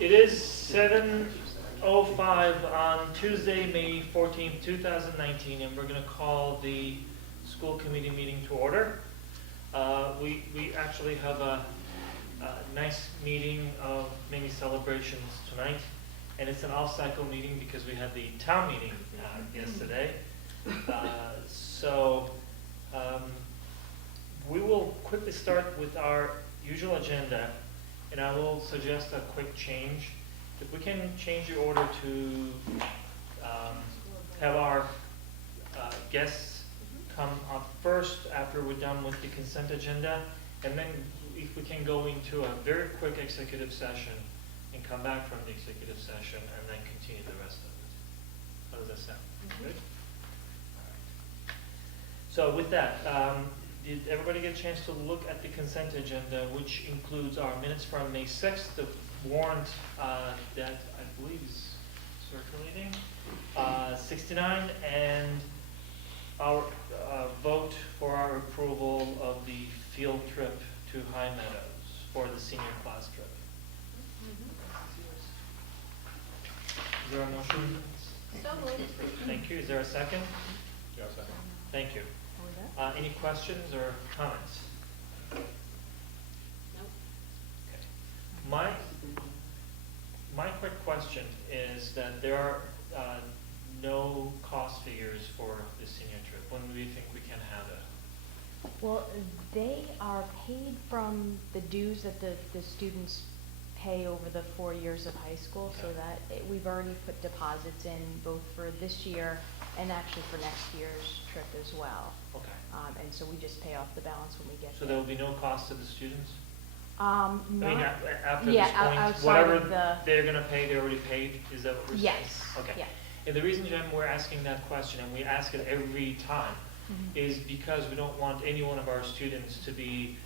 It is 7:05 on Tuesday, May 14th, 2019, and we're going to call the school committee meeting to order. We actually have a nice meeting of many celebrations tonight, and it's an off-cycle meeting because we had the town meeting yesterday. So we will quickly start with our usual agenda, and I will suggest a quick change. If we can change the order to have our guests come up first after we're done with the consent agenda, and then if we can go into a very quick executive session and come back from the executive session and then continue the rest of it. How does that sound? Good? All right. So with that, did everybody get a chance to look at the consent agenda, which includes our minutes from May 6th, the warrant that I believe is circulating, 69, and our vote for our approval of the field trip to High Meadows for the senior class trip. Is there a motion? So moved. Thank you. Is there a second? Yeah, second. Thank you. Any questions or comments? Nope. Okay. My quick question is that there are no cost figures for the senior trip. When do you think we can have it? Well, they are paid from the dues that the students pay over the 4 years of high school, so Okay. that we've already put deposits in both for this year and actually for next year's trip as well. Okay. And so we just pay off the balance when we get So there. there will be no cost to the students? Not, I mean, after yeah, this point, outside whatever of the- they're going to pay, they already paid? Is that what we're saying? yes, Okay. yeah. And the reason, Jen, we're asking that question, and we ask it every time, Mhm. is because we don't want any one of our students to be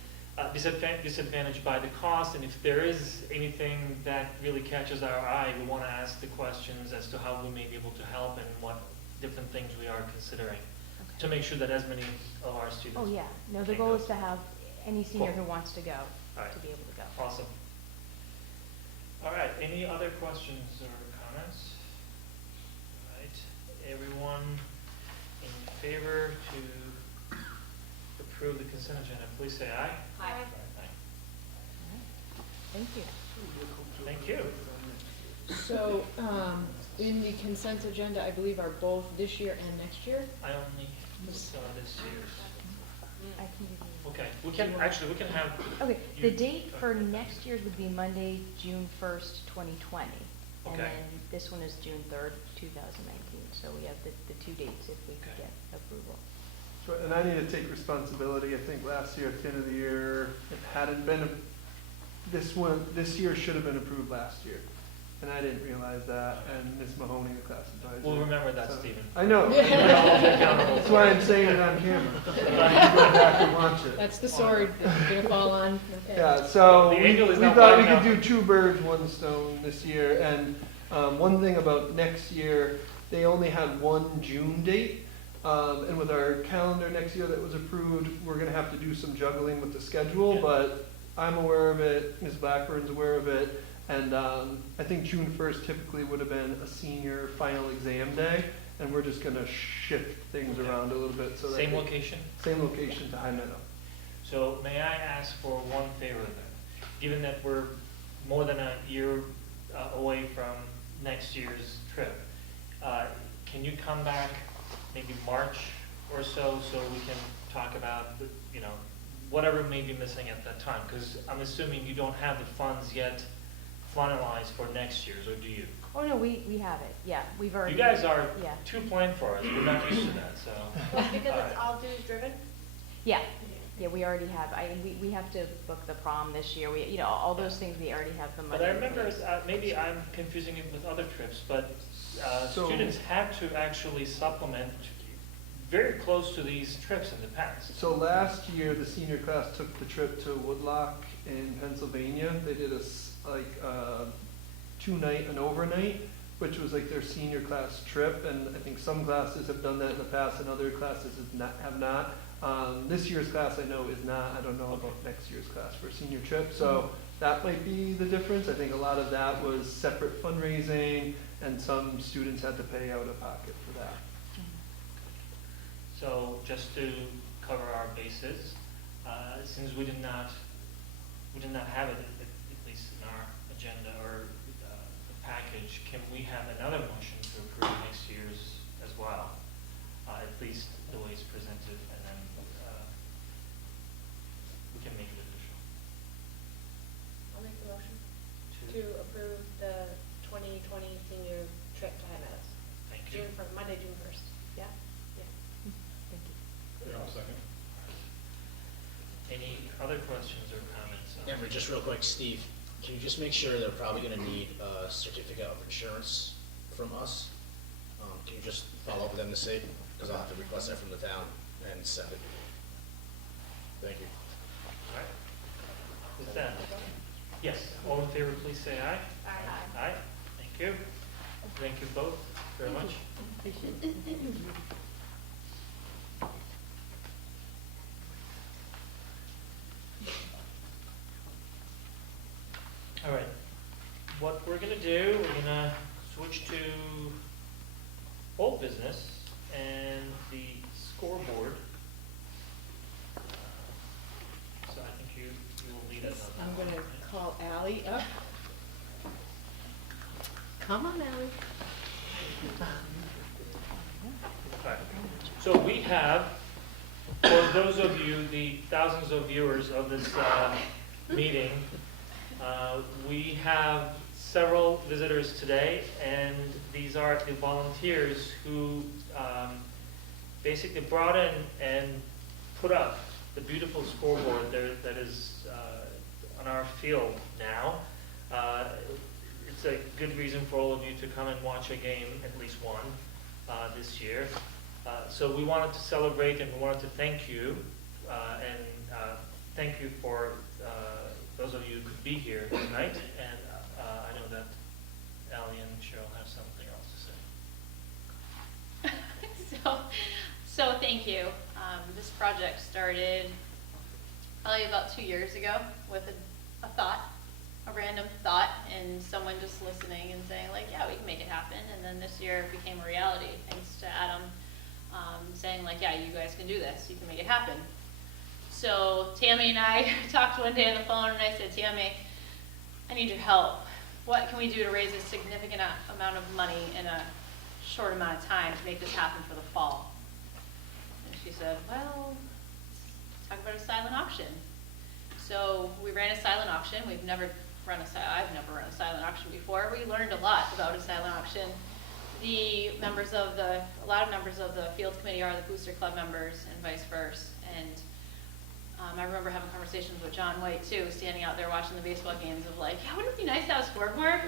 disadvantaged by the cost, and if there is anything that really catches our eye, we want to ask the questions as to how we may be able to help and what different things we are considering, Okay. to make sure that as many of our students. Oh, yeah. No, the can goal go. is to have any senior Cool. who wants to go, All right. to be able to go. Awesome. All right, any other questions or comments? All right, everyone in favor to approve the consent agenda, please say aye. Aye. Aye. Thank you. Thank you. So, in the consent agenda, I believe are both this year and next year? I only saw this year's. I can give you. Okay, we can have. Okay, you- the date for next year's would be Monday, June 1st, 2020. And Okay. then this one is June 3rd, 2019. So we have the 2 dates if we could Okay. get approval. So, and I need to take responsibility. I think last year at the end of the year, it hadn't been, this year should have been approved last year. And I didn't realize that, and Ms. Mahoney, the class advisor. We'll remember that, So- Stephen. I know. We'll hold you accountable That's for why it. I'm saying it on camera. So I can go back and watch it. That's the sword that you're gonna fall on, okay. Yeah, so The we angle is not thought we wide could enough. do 2 birds, 1 stone this year. And one thing about next year, they only had 1 June date. And with our calendar next year that was approved, we're gonna have to do some juggling with the schedule, Yeah. but I'm aware of it, Ms. Blackburn's aware of it. And I think June 1st typically would have been a senior final exam day, and we're just gonna shift things Okay. around a little bit so that. Same location? Same location to High Meadow. So may I ask for one favor then? Given that we're more than a year away from next year's trip, can you come back maybe March or so we can talk about, whatever may be missing at that time? Because I'm assuming you don't have the funds yet finalized for next year's, or do you? Oh, no, we have it. Yeah, we've already. You guys are Yeah. too planned for us. We're not used to that, so. Well, because All it's right. all dues driven? Yeah, yeah, we already have. We have to book the prom this year. All those things, we already have the money. But I in remember, place. maybe I'm confusing it with other trips, but So- students had to actually supplement very close to these trips in the past. So last year, the senior class took the trip to Woodlock in Pennsylvania. They did a 2-night and overnight, which was like their senior class trip. And I think some classes have done that in the past and other classes have not. This year's class I know is not. I don't know about next year's class for a senior trip. So that might be the difference. I think a lot of that was separate fundraising, and some students had to pay out of pocket for that. So just to cover our bases, since we did not have it, at least in our agenda or the package, can we have another motion to approve next year's as well? At least the way it's presented, and then we can make it official. I'll make the motion To- to approve the 2020 senior trip to High Meadows. Thank you. Monday, June 1st. Yeah? Yeah. Thank you. Yeah, I'll second. Any other questions or comments? on- Emery, just real quick, Steve, can you just make sure they're probably gonna need a certificate of insurance from us? Can you just follow up with them to say, because I'll have to request that from the town and send it. Thank you. All right. With that, yes, all in favor, please say aye. Aye. Aye, thank you. Thank you both very much. All right, what we're gonna do, we're gonna switch to old business and the scoreboard. So I think you will lead us on I'm that one. gonna call Ally up. Come on, Ally. Okay. So we have, for those of you, the thousands of viewers of this meeting, we have several visitors today, and these are the volunteers who basically brought in and put up the beautiful scoreboard there that is on our field now. It's a good reason for all of you to come and watch a game, at least one, this year. So we wanted to celebrate and we wanted to thank you, and thank you for those of you who could be here tonight. And I know that Ally and Cheryl have something else to say. So thank you. This project started probably about 2 years ago with a thought, a random thought, and someone just listening and saying like, yeah, we can make it happen. And then this year it became a reality thanks to Adam saying like, yeah, you guys can do this, you can make it happen. So Tammy and I talked one day on the phone, and I said, Tammy, I need your help. What can we do to raise a significant amount of money in a short amount of time to make this happen for the fall? And she said, well, let's talk about a silent auction. So we ran a silent auction. I've never run a silent auction before. We learned a lot about a silent auction. A lot of members of the Fields Committee are the Booster Club members and vice versa. And I remember having conversations with John White too, standing out there watching the baseball games of like, yeah, wouldn't it be nice to have a scoreboard?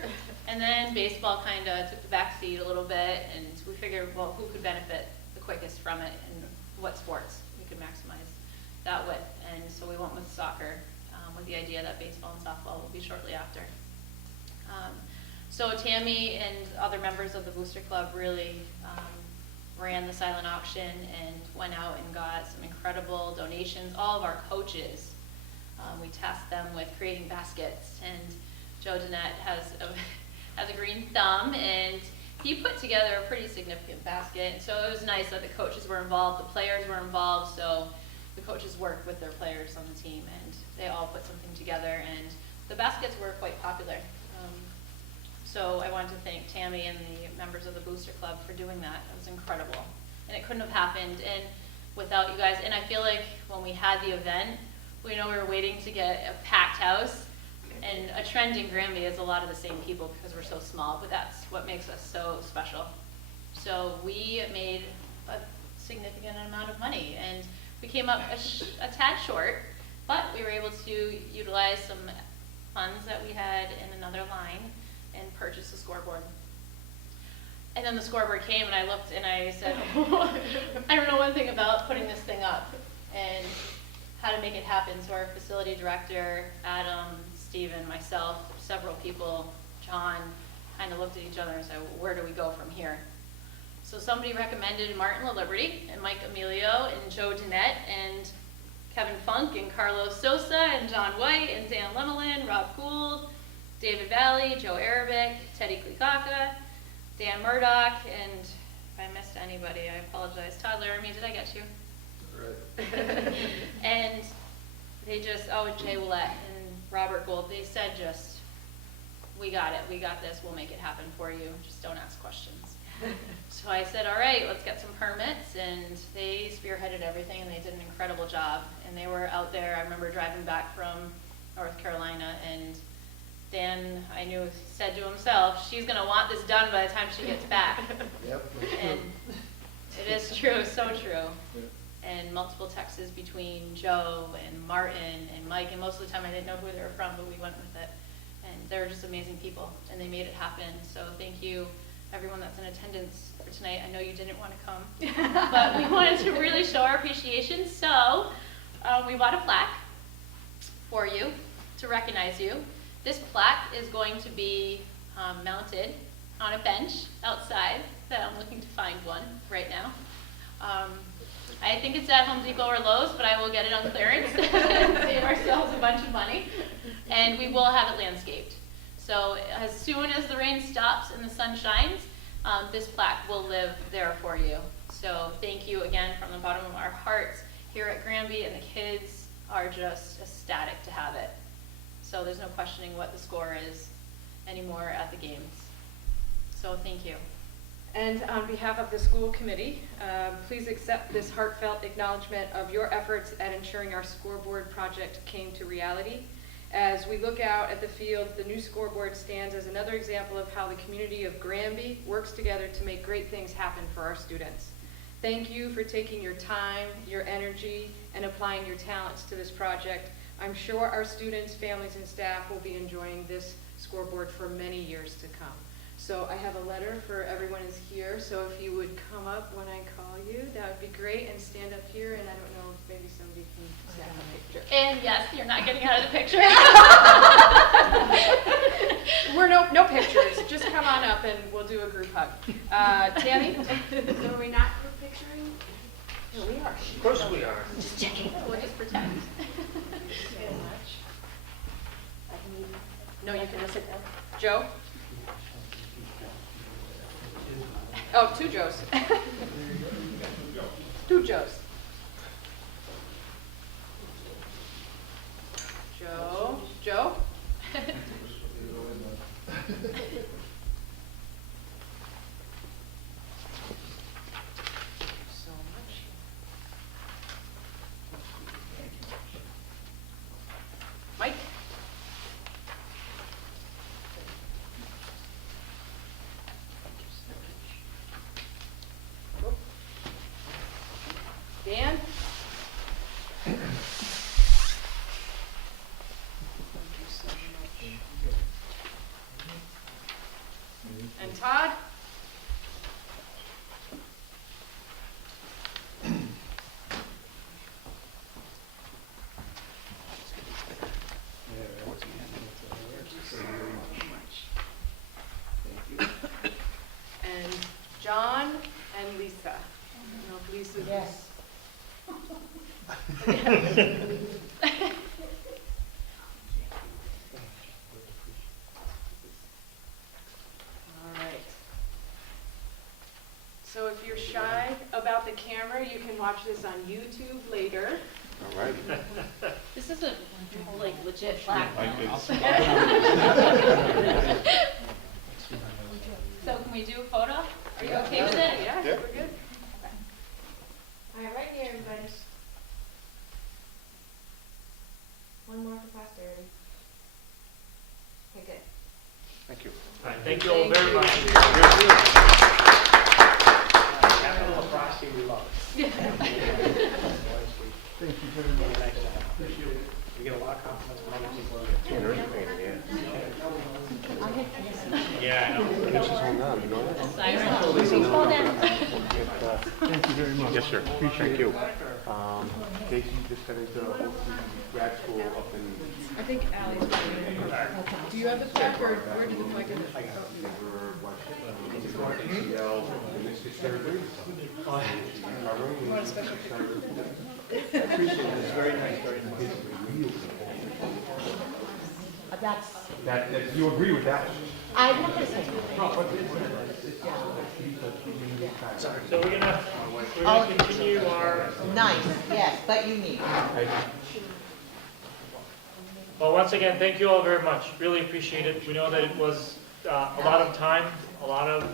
And then baseball kind of took the back seat a little bit, and we figured, well, who could benefit the quickest from it, and what sports we could maximize that with. And so we went with soccer, with the idea that baseball and softball will be shortly after. So Tammy and other members of the Booster Club really ran the silent auction and went out and got some incredible donations. All of our coaches, we tasked them with creating baskets, and Joe Danette has a green thumb, and he put together a pretty significant basket. So it was nice that the coaches were involved, the players were involved, so the coaches worked with their players on the team, and they all put something together, and the baskets were quite popular. So I wanted to thank Tammy and the members of the Booster Club for doing that. It was incredible. And it couldn't have happened without you guys. And I feel like when we had the event, we were waiting to get a packed house. And a trend in Granby is a lot of the same people because we're so small, but that's what makes us so special. So we made a significant amount of money, and we came up a tad short, but we were able to utilize some funds that we had in another line and purchase a scoreboard. And then the scoreboard came, and I looked and I said, I don't know one thing about putting this thing up and how to make it happen. So our facility director, Adam, Steven, myself, several people, John, kind of looked at each other and said, well, where do we go from here? So somebody recommended Martin LaLiberty and Mike Emilio and Joe Danette and Kevin Funk Monk and Carlos Sosa and John White and Dan Lemelin, Rob Gould, David Valley, Joe Arabic, Teddy Klikaka, Dan Murdoch, and if I missed anybody, I apologize. Todd Laramie, did I get you? Right. And they just, oh, Jay Willett and Robert Gould, they said just, we got it, we got this, we'll make it happen for you, just don't ask questions. So I said, all right, let's get some permits, and they spearheaded everything, and they did an incredible job. And they were out there, I remember driving back from North Carolina, and Dan, I knew, said to himself, she's gonna want this done by the time she gets back. Yep. And it is true, so true. And multiple texts between Joe and Martin and Mike, and most of the time I didn't know who they were from, but we went with it. And they're just amazing people, and they made it happen. So thank you, everyone that's in attendance for tonight. I know you didn't want to come, but we wanted to really show our appreciation. So we bought a plaque for you to recognize you. This plaque is going to be mounted on a bench outside. That I'm looking to find one right now. I think it's at Home Depot or Lowe's, but I will get it on clearance and save ourselves a bunch of money. And we will have it landscaped. So as soon as the rain stops and the sun shines, this plaque will live there for you. So thank you again from the bottom of our hearts here at Granby, and the kids are just ecstatic to have it. So there's no questioning what the score is anymore at the games. So thank you. And on behalf of the school committee, please accept this heartfelt acknowledgement of your efforts at ensuring our scoreboard project came to reality. As we look out at the field, the new scoreboard stands as another example of how the community of Granby works together to make great things happen for our students. Thank you for taking your time, your energy, and applying your talents to this project. I'm sure our students, families, and staff will be enjoying this scoreboard for many years to come. So I have a letter for everyone who's here, so if you would come up when I call you, that would be great, and stand up here, and I don't know if maybe somebody can snap a picture. And yes, you're not getting out of the picture. We're no pictures, just come on up and we'll do a group hug. Tammy? So are we not group picturing? No, we are. Of course we are. Just checking. We'll just pretend. No, you can just sit down. Joe? Oh, two Joes. Two Joes. Joe? So much. Mike? Dan? Thank you so much. And Todd? And John and Lisa. I don't know if Lisa's. Yes. All right. So if you're shy about the camera, you can watch this on YouTube later. All right. This is a like legit plaque. So can we do a photo? Are you okay with it? Yeah, Yeah. we're good. All right, right here, everybody. One more for posterity. Okay, good. Thank you. All right, thank you all very much. Capital of Frosty, we love it. Thank you very much. Appreciate it. We get a lot of compliments from other people. Yeah, I know. She's holding on, you know that? Thank you very much. Yes, sir. Thank you. Casey just got into grad school up in. I think Ally's. Do you have the plaque, or where did the plaque end up? ACL, and this is surgery. You want a special picture? Appreciate it, it's very nice, very nice. You agree with that? I'm not gonna say anything. So we're gonna continue our, Nice, yes, but unique. well, once again, thank you all very much. Really appreciate it. We know that it was a lot of time, a lot of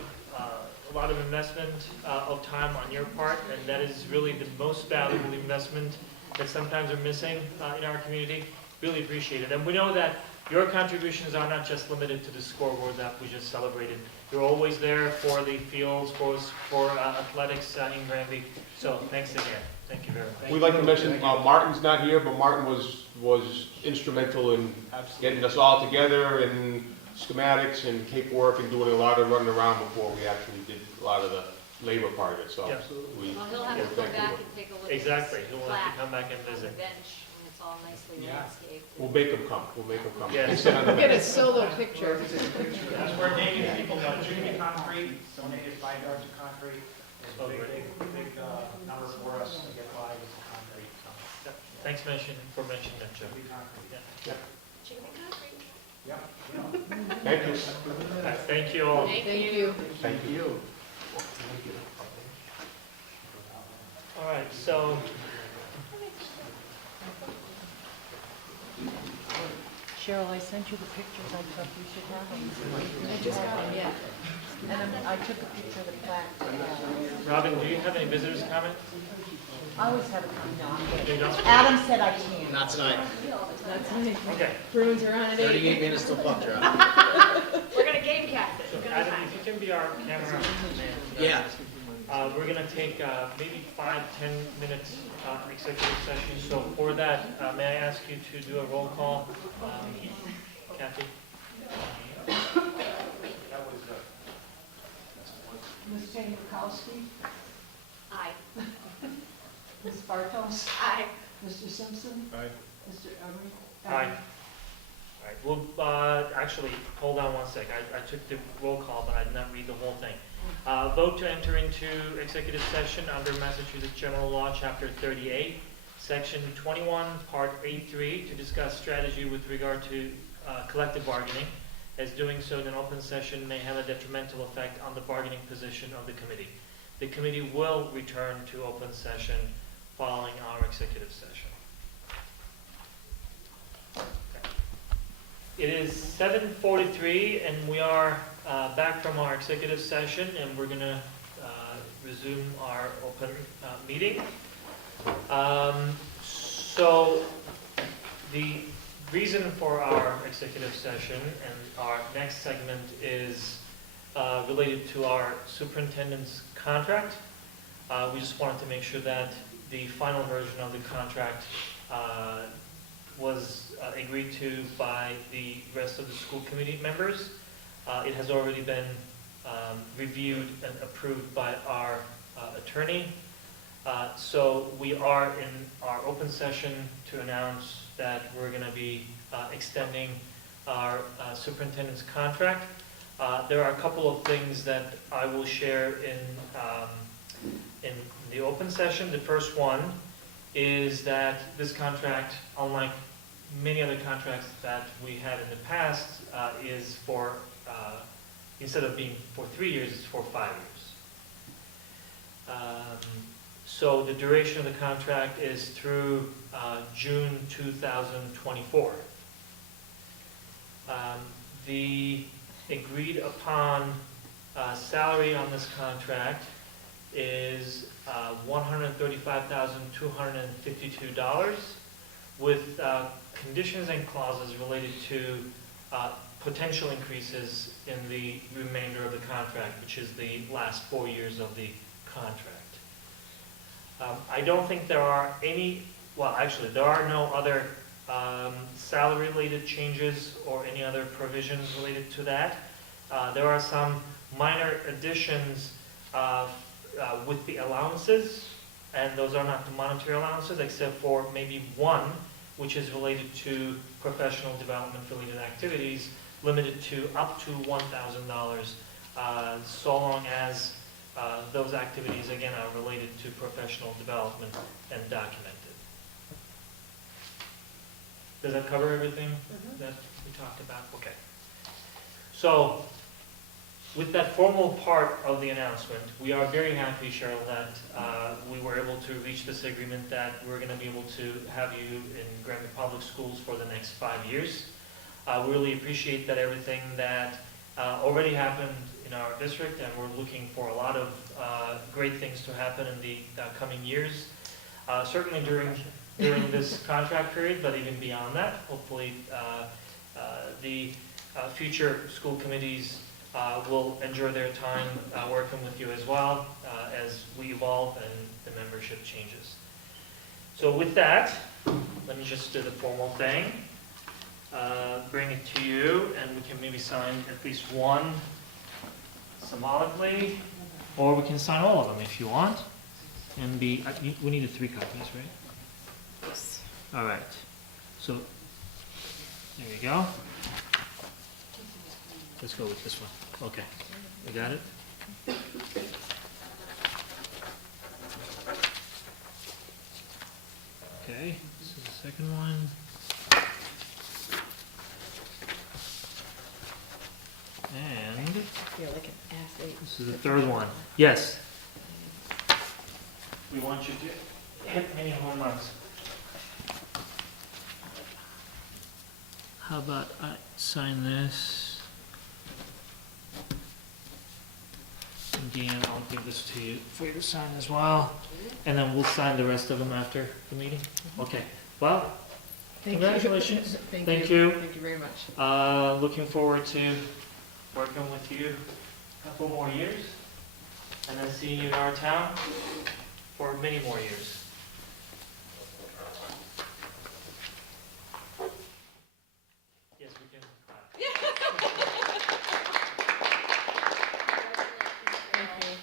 investment of time on your part, and that is really the most valuable investment that sometimes are missing in our community. Really appreciate it. And we know that your contributions are not just limited to the scoreboard that we just celebrated. You're always there for the fields, for athletics in Granby. So thanks again. Thank you very much. We'd like to mention, Martin's not here, but Martin was instrumental in getting us all together and schematics and paperwork and doing a lot of running around before we actually did a lot of the labor part of it, so. Yeah. Well, he'll have to go thank you. back and take a look at Exactly. this He'll have to plaque come back and on the visit. bench when it's all nicely landscaped. We'll make them come, Yes. They sit on the Get a bench. solo picture. As we're naming people, Junior Concrete, donated 5 yards of concrete. It's a big number for us to get by with the concrete. So, Thanks for mentioning that, Joe. big concrete. Yeah. Yeah. Thank you. Thank you all. Thank you. Thank you. All right, so Cheryl, I sent you the pictures I thought you should have. I just got them, yeah. And I took a picture of the plaque. Robin, do you have any visitors comment? I always have a copy. No, I'm You good. don't? Adam said I can't. Not tonight. That's nice. Okay. Bruins are on at 8. 38 minutes till puck drop. We're gonna game cast it. So Adam, if you can be our camera man. Yeah. We're gonna take maybe 5-10 minutes executive session. So for that, may I ask you to do a roll call? Kathy? Ms. Jankowski, Aye. Ms. Bartos, Aye. Mr. Simpson, Aye. Mr. Emery. Aye. All right, well, actually, hold on one sec. I took the roll call, but I did not read the whole thing. Vote to enter into executive session under Massachusetts General Law, Chapter 38, Section 21, Part A3, to discuss strategy with regard to collective bargaining, as doing so in an open session may have a detrimental effect on the bargaining position of the committee. The committee will return to open session following our executive session. It is 7:43, and we are back from our executive session, and we're going to resume our open meeting. So the reason for our executive session and our next segment is related to our superintendent's contract. We just wanted to make sure that the final version of the contract was agreed to by the rest of the school committee members. It has already been reviewed and approved by our attorney. So we are in our open session to announce that we're going to be extending our superintendent's contract. There are a couple of things that I will share in the open session. The first one is that this contract, unlike many other contracts that we had in the past, is for, instead of being for 3 years, it's for 5 years. So the duration of the contract is through June 2024. The agreed upon salary on this contract is $135,252 with conditions and clauses related to potential increases in the remainder of the contract, which is the last 4 years of the contract. I don't think there are any, well, actually, there are no other salary-related changes or any other provisions related to that. There are some minor additions with the allowances, and those are not the monetary allowances, except for maybe one, which is related to professional development-related activities, limited to up to $1,000, so long as those activities, again, are related to professional development and documented. Does that cover everything Mhm. that we talked about? Okay. So, with that formal part of the announcement, we are very happy, Cheryl, that we were able to reach this agreement that we're going to be able to have you in Granby Public Schools for the next 5 years. We really appreciate that everything that already happened in our district, and we're looking for a lot of great things to happen in the coming years. Certainly during this contract period, but even beyond that, hopefully the future school committees will enjoy their time working with you as well as we evolve and the membership changes. So with that, let me just do the formal thing. Bring it to you, and we can maybe sign at least one symbolically, or we can sign all of them if you want. And we needed 3 copies, right? Yes. All right. So there you go. Let's go with this one. Okay. We got it? Okay. This is the second one. And Feel like an athlete. this is the third one. Yes. We want you to hit many home runs. How about I sign this? And Deanne, I'll give this to you for you to sign as well. And then we'll sign the rest of them after the meeting. Okay. Well, Thank congratulations. you. Thank you. Thank you very much. Looking forward to working with you a couple more years, and then seeing you in our town for many more years. Yes, we can.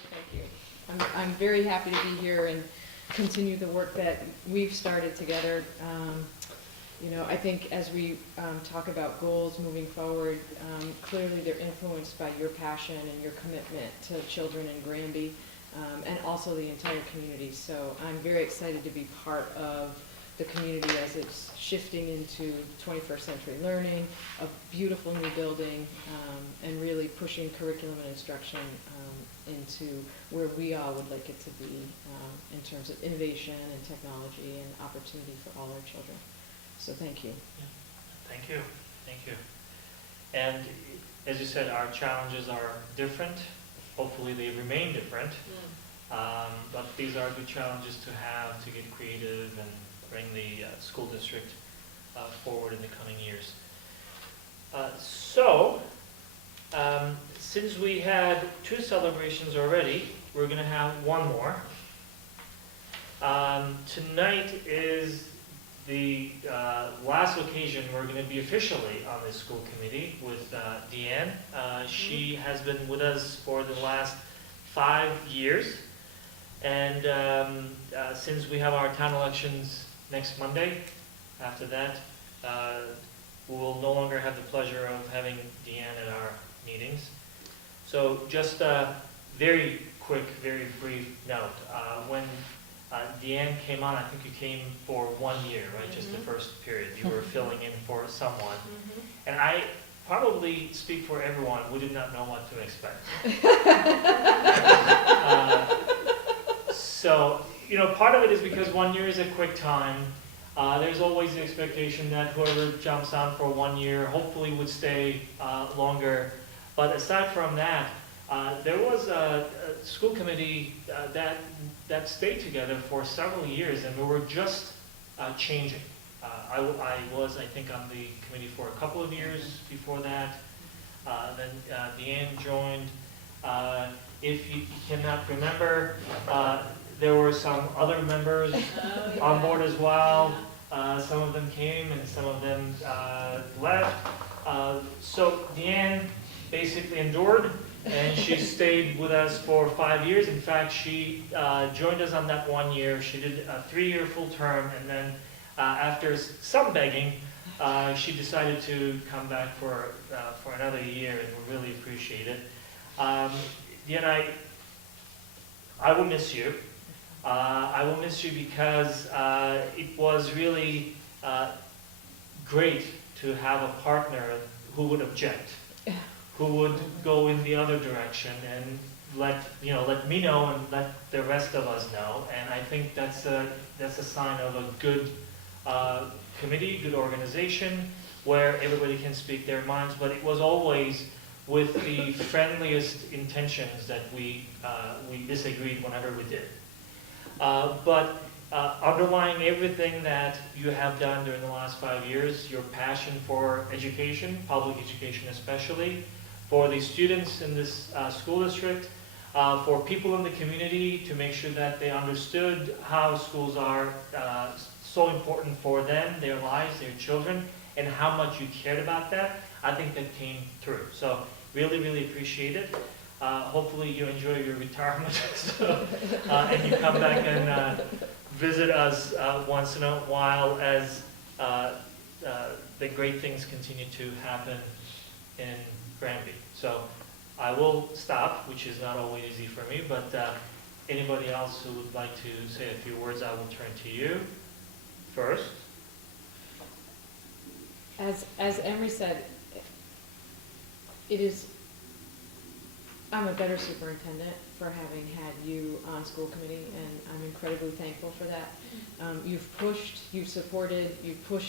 Thank you. I'm very happy to be here and continue the work that we've started together. You know, I think as we talk about goals moving forward, clearly they're influenced by your passion and your commitment to children in Granby, and also the entire community. So I'm very excited to be part of the community as it's shifting into 21st century learning, a beautiful new building, and really pushing curriculum and instruction into where we all would like it to be in terms of innovation and technology and opportunity for all our children. So thank you. Thank you. Thank you. And as you said, our challenges are different. Hopefully they remain different. But these are good challenges to have, to get creative and bring the school district forward in the coming years. Since we had 2 celebrations already, we're going to have one more. Tonight is the last occasion we're going to be officially on this school committee with Deanne. She has been with us for the last 5 years. And since we have our town elections next Monday, after that, we will no longer have the pleasure of having Deanne at our meetings. So just a very quick, very brief note. When Deanne came on, I think you came for 1 year, right? Just the first period. You were filling in for someone. And I probably speak for everyone. We did not know what to expect. So, you know, part of it is because 1 year is a quick time. There's always the expectation that whoever jumps on for 1 year hopefully would stay longer. But aside from that, there was a school committee that stayed together for several years, and we were just changing. I was, I think, on the committee for a couple of years before that. Then Deanne joined. If you cannot remember, there were some other members on board as well. Some of them came and some of them left. So Deanne basically endured, and she stayed with us for 5 years. In fact, she joined us on that 1 year. She did a 3-year full term, and then after some begging, she decided to come back for another year, and we really appreciate it. Deanne, I will miss you. I will miss you because it was really great to have a partner who would object, who would go in the other direction and let me know and let the rest of us know. And I think that's a sign of a good committee, good organization, where everybody can speak their minds. But it was always with the friendliest intentions that we disagreed whenever we did. But underlying everything that you have done during the last 5 years, your passion for education, public education especially, for the students in this school district, for people in the community to make sure that they understood how schools are so important for them, their lives, their children, and how much you cared about that, I think that came through. So really, really appreciate it. Hopefully you enjoy your retirement and you come back and visit us once in a while as the great things continue to happen in Granby. So I will stop, which is not always easy for me, but anybody else who would like to say a few words, I will turn to you first. As Emery said, I'm a better superintendent for having had you on school committee, and I'm incredibly thankful for that. You've pushed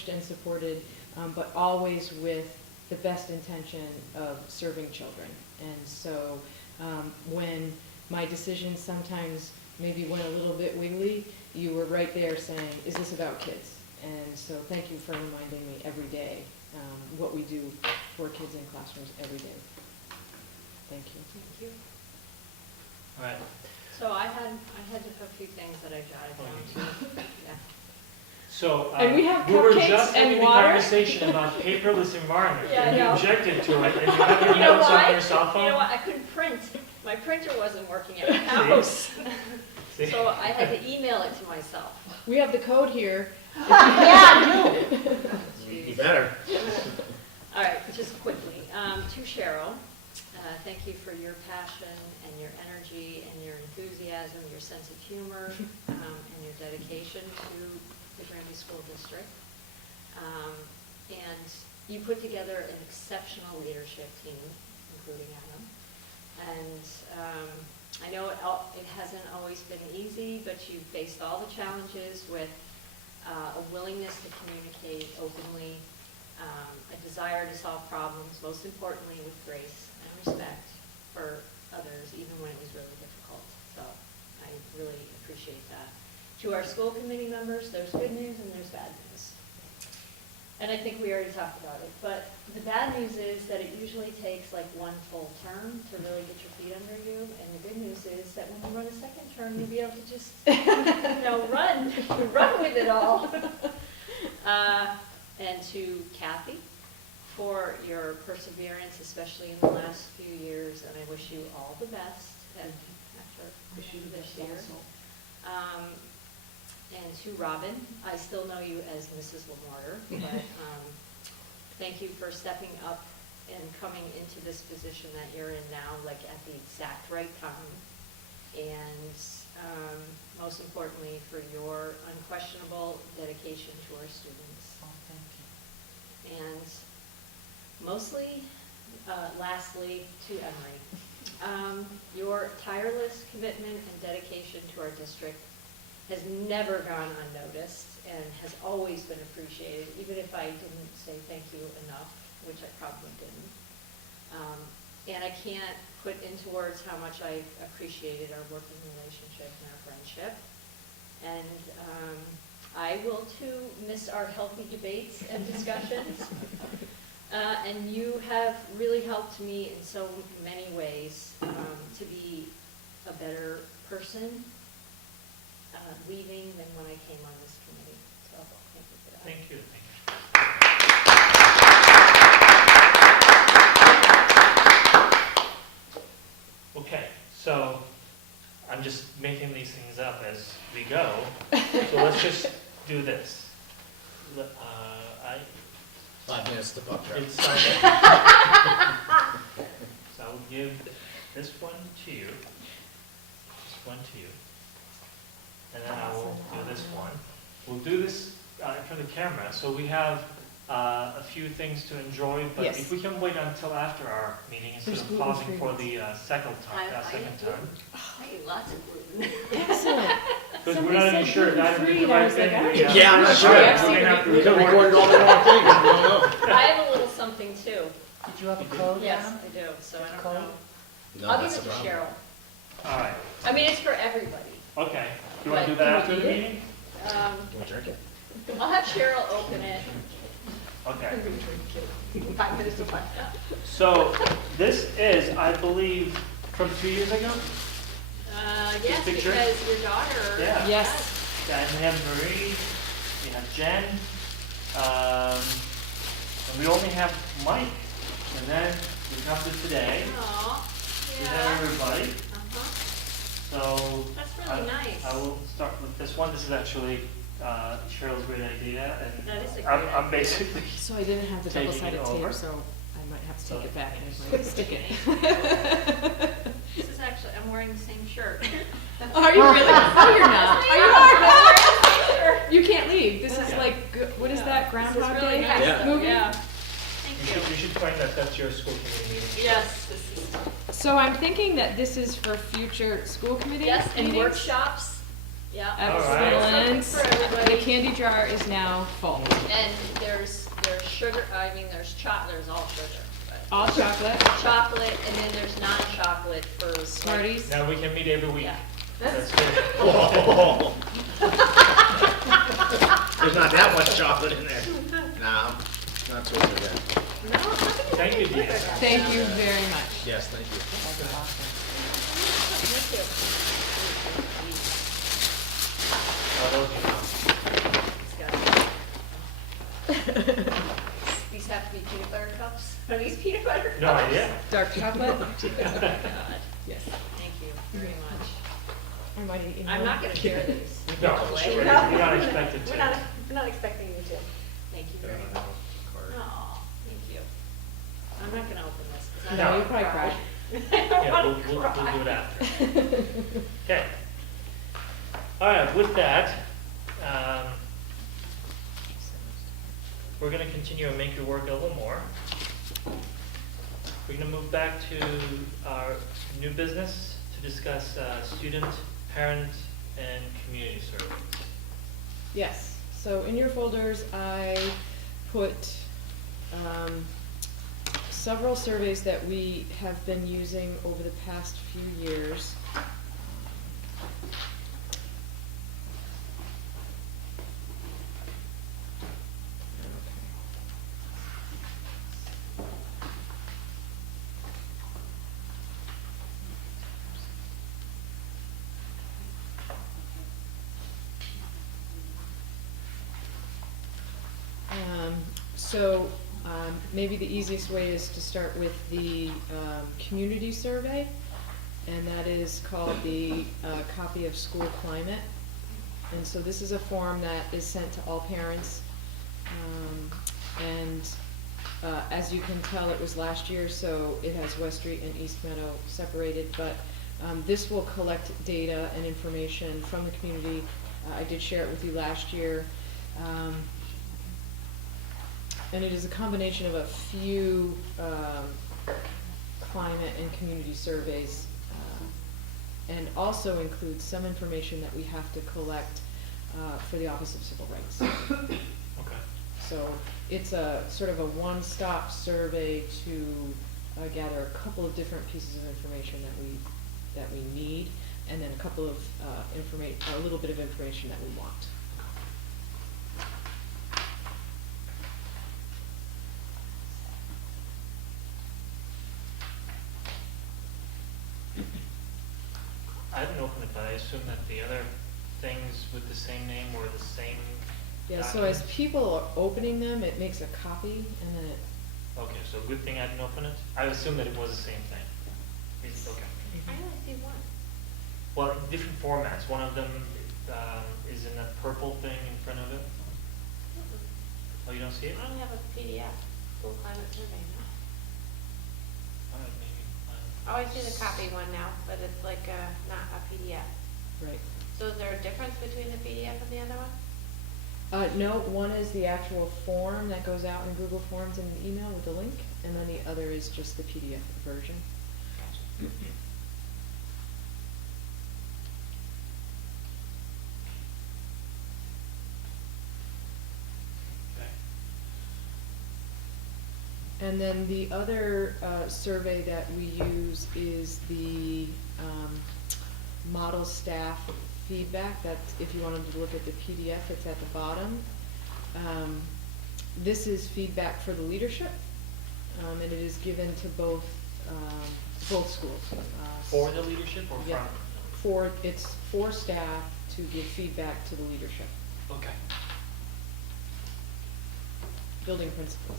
and supported, but always with the best intention of serving children. And so when my decisions sometimes maybe went a little bit wiggly, you were right there saying, is this about kids? And so thank you for reminding me every day what we do for kids in classrooms every day. Thank you. Thank you. All right. So I had a few things that I jotted down too. Yeah. So And we have were cupcakes just having and a water. conversation about paperless environment, Yeah, I and you know. objected to it, and you have your You know notes why? on your cell phone. You know what? I couldn't print. My printer wasn't working at the house. See? So I had to email it to myself. We have the code here. You better. All right, just quickly. To Cheryl, thank you for your passion and your energy and your enthusiasm, your sense of humor, and your dedication to the Granby School District. And you put together an exceptional leadership team, including Adam. And I know it hasn't always been easy, but you've faced all the challenges with a willingness to communicate openly, a desire to solve problems, most importantly with grace and respect for others, even when it was really difficult. So I really appreciate that. To our school committee members, there's good news and there's bad news. And I think we already talked about it, but the bad news is that it usually takes like one full term to really get your feet under you, and the good news is that when you run a second term, you'll be able to just, run with it all. And to Kathy, for your perseverance, especially in the last few years, and I wish you all the best after this year. And to Robin, I still know you as Mrs. Lamorter, but thank you for stepping up and coming into this position that you're in now, like at the exact right time. And most importantly, for your unquestionable dedication to our students. Oh, thank you. And mostly, lastly, to Emery. Your tireless commitment and dedication to our district has never gone unnoticed and has always been appreciated, even if I didn't say thank you enough, which I probably didn't. And I can't put into words how much I appreciated our working relationship and our friendship. And I will too miss our healthy debates and discussions. And you have really helped me in so many ways to be a better person leaving than when I came on this committee. So thank you for that. Thank you. Okay, so I'm just making these things up as we go. So let's just do this. 5 minutes to buck her. So I'll give this one to you, this one to you, and then I will do this one. We'll do this in front of the camera. So we have a few things to enjoy, but Yes. if we can wait until after our meeting instead There's of gluten pausing for the second time. I eat lots of gluten. Excellent. Because we're not even sure if I did the gluten-free, and I right was like, thing. I don't Yeah, I'm not sure. We're gonna have to We could record. record all the wrong things, we don't know. I have a little something too. Did you have a code? Yes, Adam? I do, so I don't Code? know. No, I'll give that's it the to problem. Cheryl. All right, I mean, it's for everybody. okay. You want to do But that can we after the eat it? meeting? Can we drink it? I'll have Cheryl open it. Okay. 5 minutes to find out. So this is, I believe, from 2 years ago? Yes, Picture? because your daughter. Yeah. Yes. And we have Marie, we have Jen, and we only have Mike. And then we come to today, Aw, we have yeah. everybody. Uh-huh. So That's really nice. I will start with this one. This is actually Cheryl's great idea, and That is a great I'm idea. basically, So I didn't have the Taking double-sided it over. tape, so I might have to take So- it back and I might stick it. This is actually, I'm wearing the same shirt. Are you really? No, you're not. Are you I'm not? wearing the same shirt. You can't leave. This is Yeah. like, what is that, This is Groundhog really Day nice. Yeah. movie? Yeah. you Thank you. should find that that's your school committee meeting. Yes, this is, So I'm thinking that this is for future school committee yes, and meetings? workshops. Yeah. All right. Something Excellent. for The everybody. candy jar is now full. And there's sugar, I mean, there's there's all sugar. But All chocolate, chocolate, and then there's non-chocolate for. like- Smarties. Now we can meet every week. Yeah. That's good. There's not that much chocolate in there. Nah, not too much of that. No, nothing to Thank you, do with Deanna. that. Thank you very much. Yes, thank you. Thank you. These have to be peanut butter cups? Are these peanut butter cups? No idea. Dark chocolate? Oh my God. Yes. Thank you very much. I might eat I'm not gonna share these. No, Away. sure, you're not expected to. We're not expecting you to. Thank you very much. Oh, thank you. I'm not gonna open this. 'cause I No, don't you'll wanna probably cry. Yeah, we'll do it after. Okay. All right, with that, we're gonna continue and make your work a little more. We're gonna move back to our new business to discuss student, parent, and community surveys. Yes, so in your folders, I put several surveys that we have been using over the past few years. So maybe the easiest way is to start with the community survey, and that is called the Copy of School Climate. And so this is a form that is sent to all parents. And as you can tell, it was last year, so it has West Street and East Meadow separated, but this will collect data and information from the community. I did share it with you last year. And it is a combination of a few climate and community surveys, and also includes some information that we have to collect for the Office of Civil Rights. Okay. So it's a sort of a one-stop survey to gather a couple of different pieces of information that we need, and then a couple of a little bit of information that we want. I didn't open it, but I assume that the other things with the same name were the same Yeah, so as documents? people are opening them, it makes a copy, and then it, Okay, so good thing I didn't open it? I assumed that it was the same thing. It's okay. I only see one. Well, in different formats. One of them is in that purple thing in front of it. Oh, you don't see it? I don't have a PDF, school climate survey, no. All right, maybe. Oh, I see the copy one now, but it's like not a PDF. right. So is there a difference between the PDF and the other one? No, one is the actual form that goes out in Google Forms and an email with the link, and then the other is just the PDF version. Okay. And then the other survey that we use is the model staff feedback. That's, if you wanted to look at the PDF, it's at the bottom. This is feedback for the leadership, and it is given to both schools. For the leadership or Yeah. from? It's for staff to give feedback to the leadership, Okay. building principals.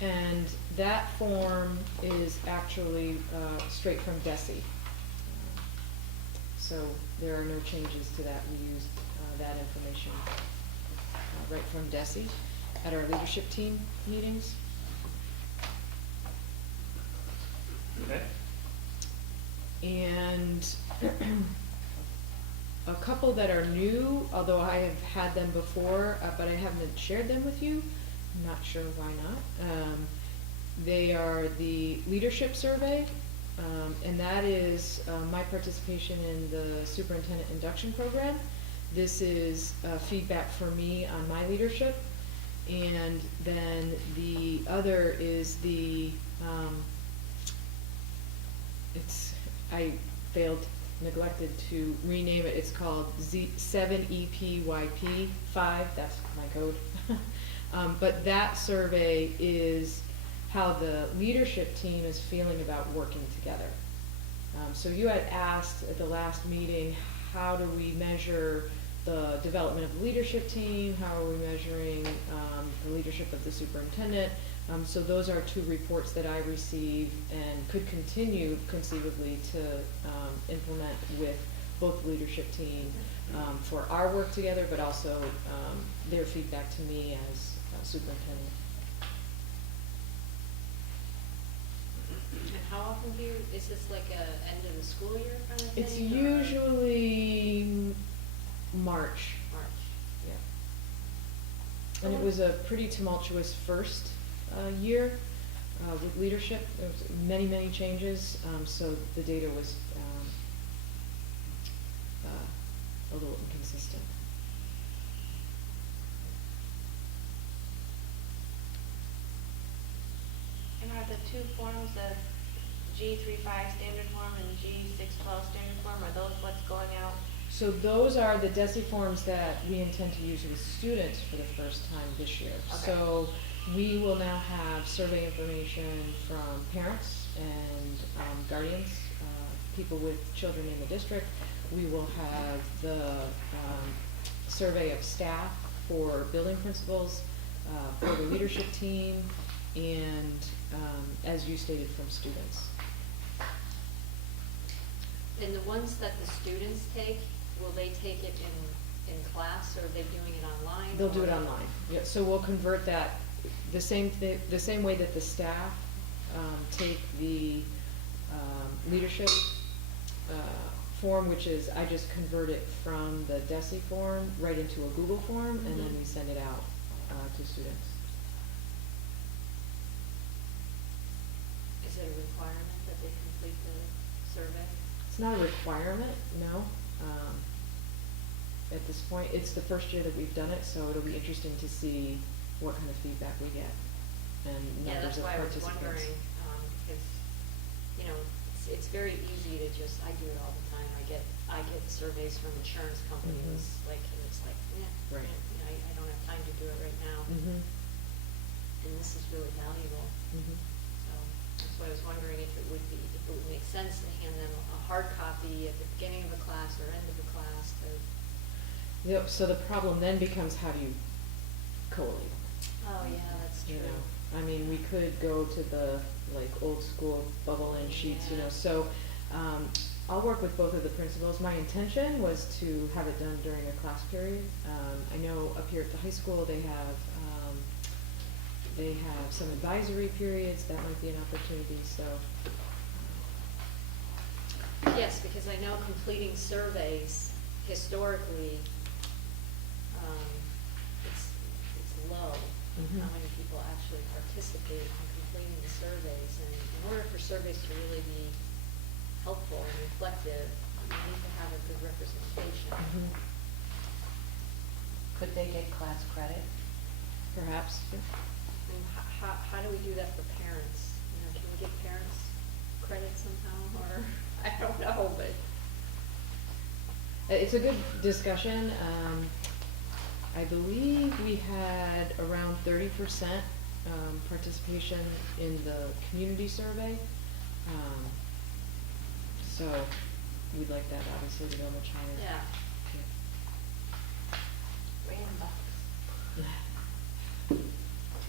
And that form is actually straight from DESI. So there are no changes to that. We used that information right from DESI at our leadership team meetings. Okay. And a couple that are new, although I have had them before, but I haven't shared them with you. I'm not sure why not. They are the leadership survey, and that is my participation in the superintendent induction program. This is feedback for me on my leadership. And then the other is the, I neglected to rename it. It's called 7EPYP 5, that's my code. But that survey is how the leadership team is feeling about working together. So you had asked at the last meeting, how do we measure the development of the leadership team? How are we measuring the leadership of the superintendent? So those are two reports that I receive and could continue conceivably to implement with both the leadership team for our work together, but also their feedback to me as superintendent. And how often do you, is this like a end of the school year kind of thing? It's or usually March. March? Yeah. And it was a pretty tumultuous first year with leadership. There was many, many changes, so the data was a little inconsistent. And are the two forms, the G35 standard form and G612 standard form, are those what's going out? So those are the DESI forms that we intend to use with students for the first time this year. Okay. So we will now have survey information from parents and guardians, people with children in the district. We will have the survey of staff for building principals, for the leadership team, and as you stated, from students. And the ones that the students take, will they take it in class, or are they doing it online? They'll do it or- online. Yeah, so we'll convert that the same way that the staff take the leadership form, which is, I just convert it from the DESI form right into a Google form, and then we send it out to students. Is it a requirement that they complete the survey? It's not a requirement, no. At this point, it's the first year that we've done it, so it'll be interesting to see what kind of feedback we get and Yeah, numbers that's of why I was participants. wondering, because, you know, it's very easy to just, I do it all the time, I get surveys from insurance companies, like, and it's like, Right. you know, I don't have time to do it right now, Mhm. and this is really valuable. Mhm. So that's why I was wondering if it would make sense to hand them a hard copy at the beginning of a class or end of a class to. Yep, so the problem then becomes, how do you collate? Oh, yeah, that's You true. know, I mean, we could go to the, like, old school bubble-in sheets, you know, Yeah. so, I'll work with both of the principals. My intention was to have it done during a class period. I know up here at the high school, they have some advisory periods, that might be an opportunity, so, Yes, because I know completing surveys historically, it's low. Mhm. How many people actually participate in completing the surveys, and in order for surveys to really be helpful and reflective, you need to have a good representation. Mhm. Could they get class credit? Perhaps. I mean, how do we do that for parents? You know, can we give parents credit somehow, or, I don't know, but. It's a good discussion. I believe we had around 30% participation in the community survey. So we'd like that obviously to go much higher. Yeah.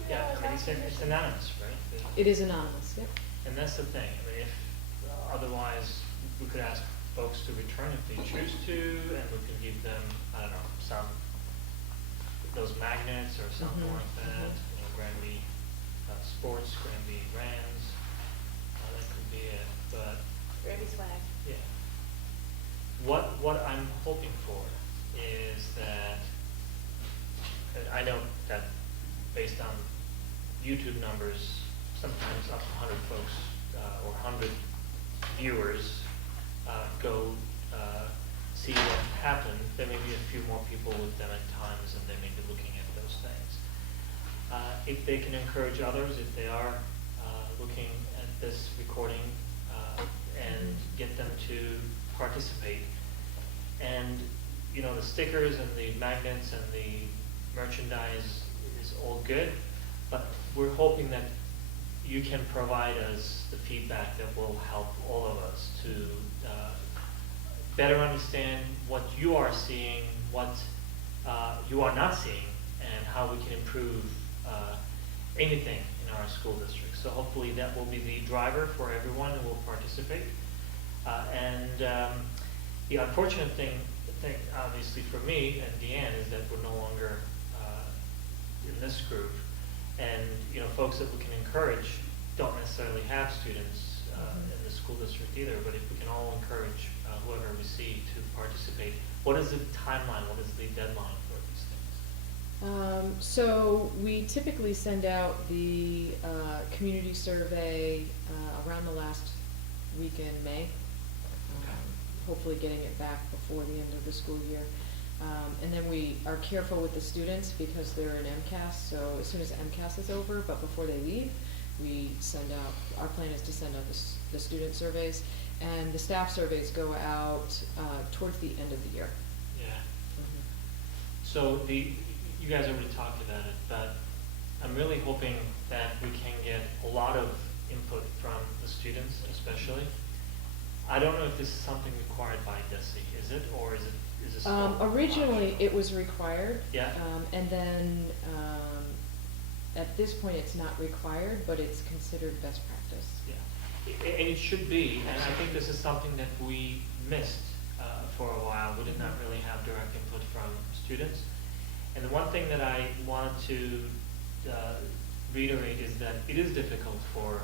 Yeah, I mean, it's anonymous, right? It is anonymous, yep. And that's the thing, I mean, if, otherwise, we could ask folks to return if they choose to, and we can give them, I don't know, some, those magnets or something Mhm, like that, mhm. you know, Granby Sports, Granby Rams, that could be it, but, Granby swag. yeah. What I'm hoping for is that, I know that based on YouTube numbers, sometimes up to 100 folks, or 100 viewers, go see what happened. There may be a few more people with them at times, and they may be looking at those things. If they can encourage others, if they are looking at this recording, and get them to participate. And, you know, the stickers and the magnets and the merchandise is all good, but we're hoping that you can provide us the feedback that will help all of us to better understand what you are seeing, what you are not seeing, and how we can improve anything in our school district. So hopefully that will be the driver for everyone who will participate. The unfortunate thing, obviously for me and Deanne, is that we're no longer in this group. And, you know, folks that we can encourage don't necessarily have students in the school district either, but if we can all encourage whoever we see to participate, what is the timeline, what is the deadline for these things? So we typically send out the community survey around the last week in May. Hopefully getting it back before the end of the school year. And then we are careful with the students because they're in MCAS, so as soon as MCAS is over, but before they leave, we send out, our plan is to send out the student surveys, and the staff surveys go out towards the end of the year. Yeah. So you guys already talked about it, but I'm really hoping that we can get a lot of input from the students especially. I don't know if this is something required by DESE, is it, or is this? Originally, it was required. Yeah. And then, at this point, it's not required, but it's considered best practice. Yeah, and it should be, and I think this is something that we missed for a while. We did not really have direct input from students. And the one thing that I wanted to reiterate is that it is difficult for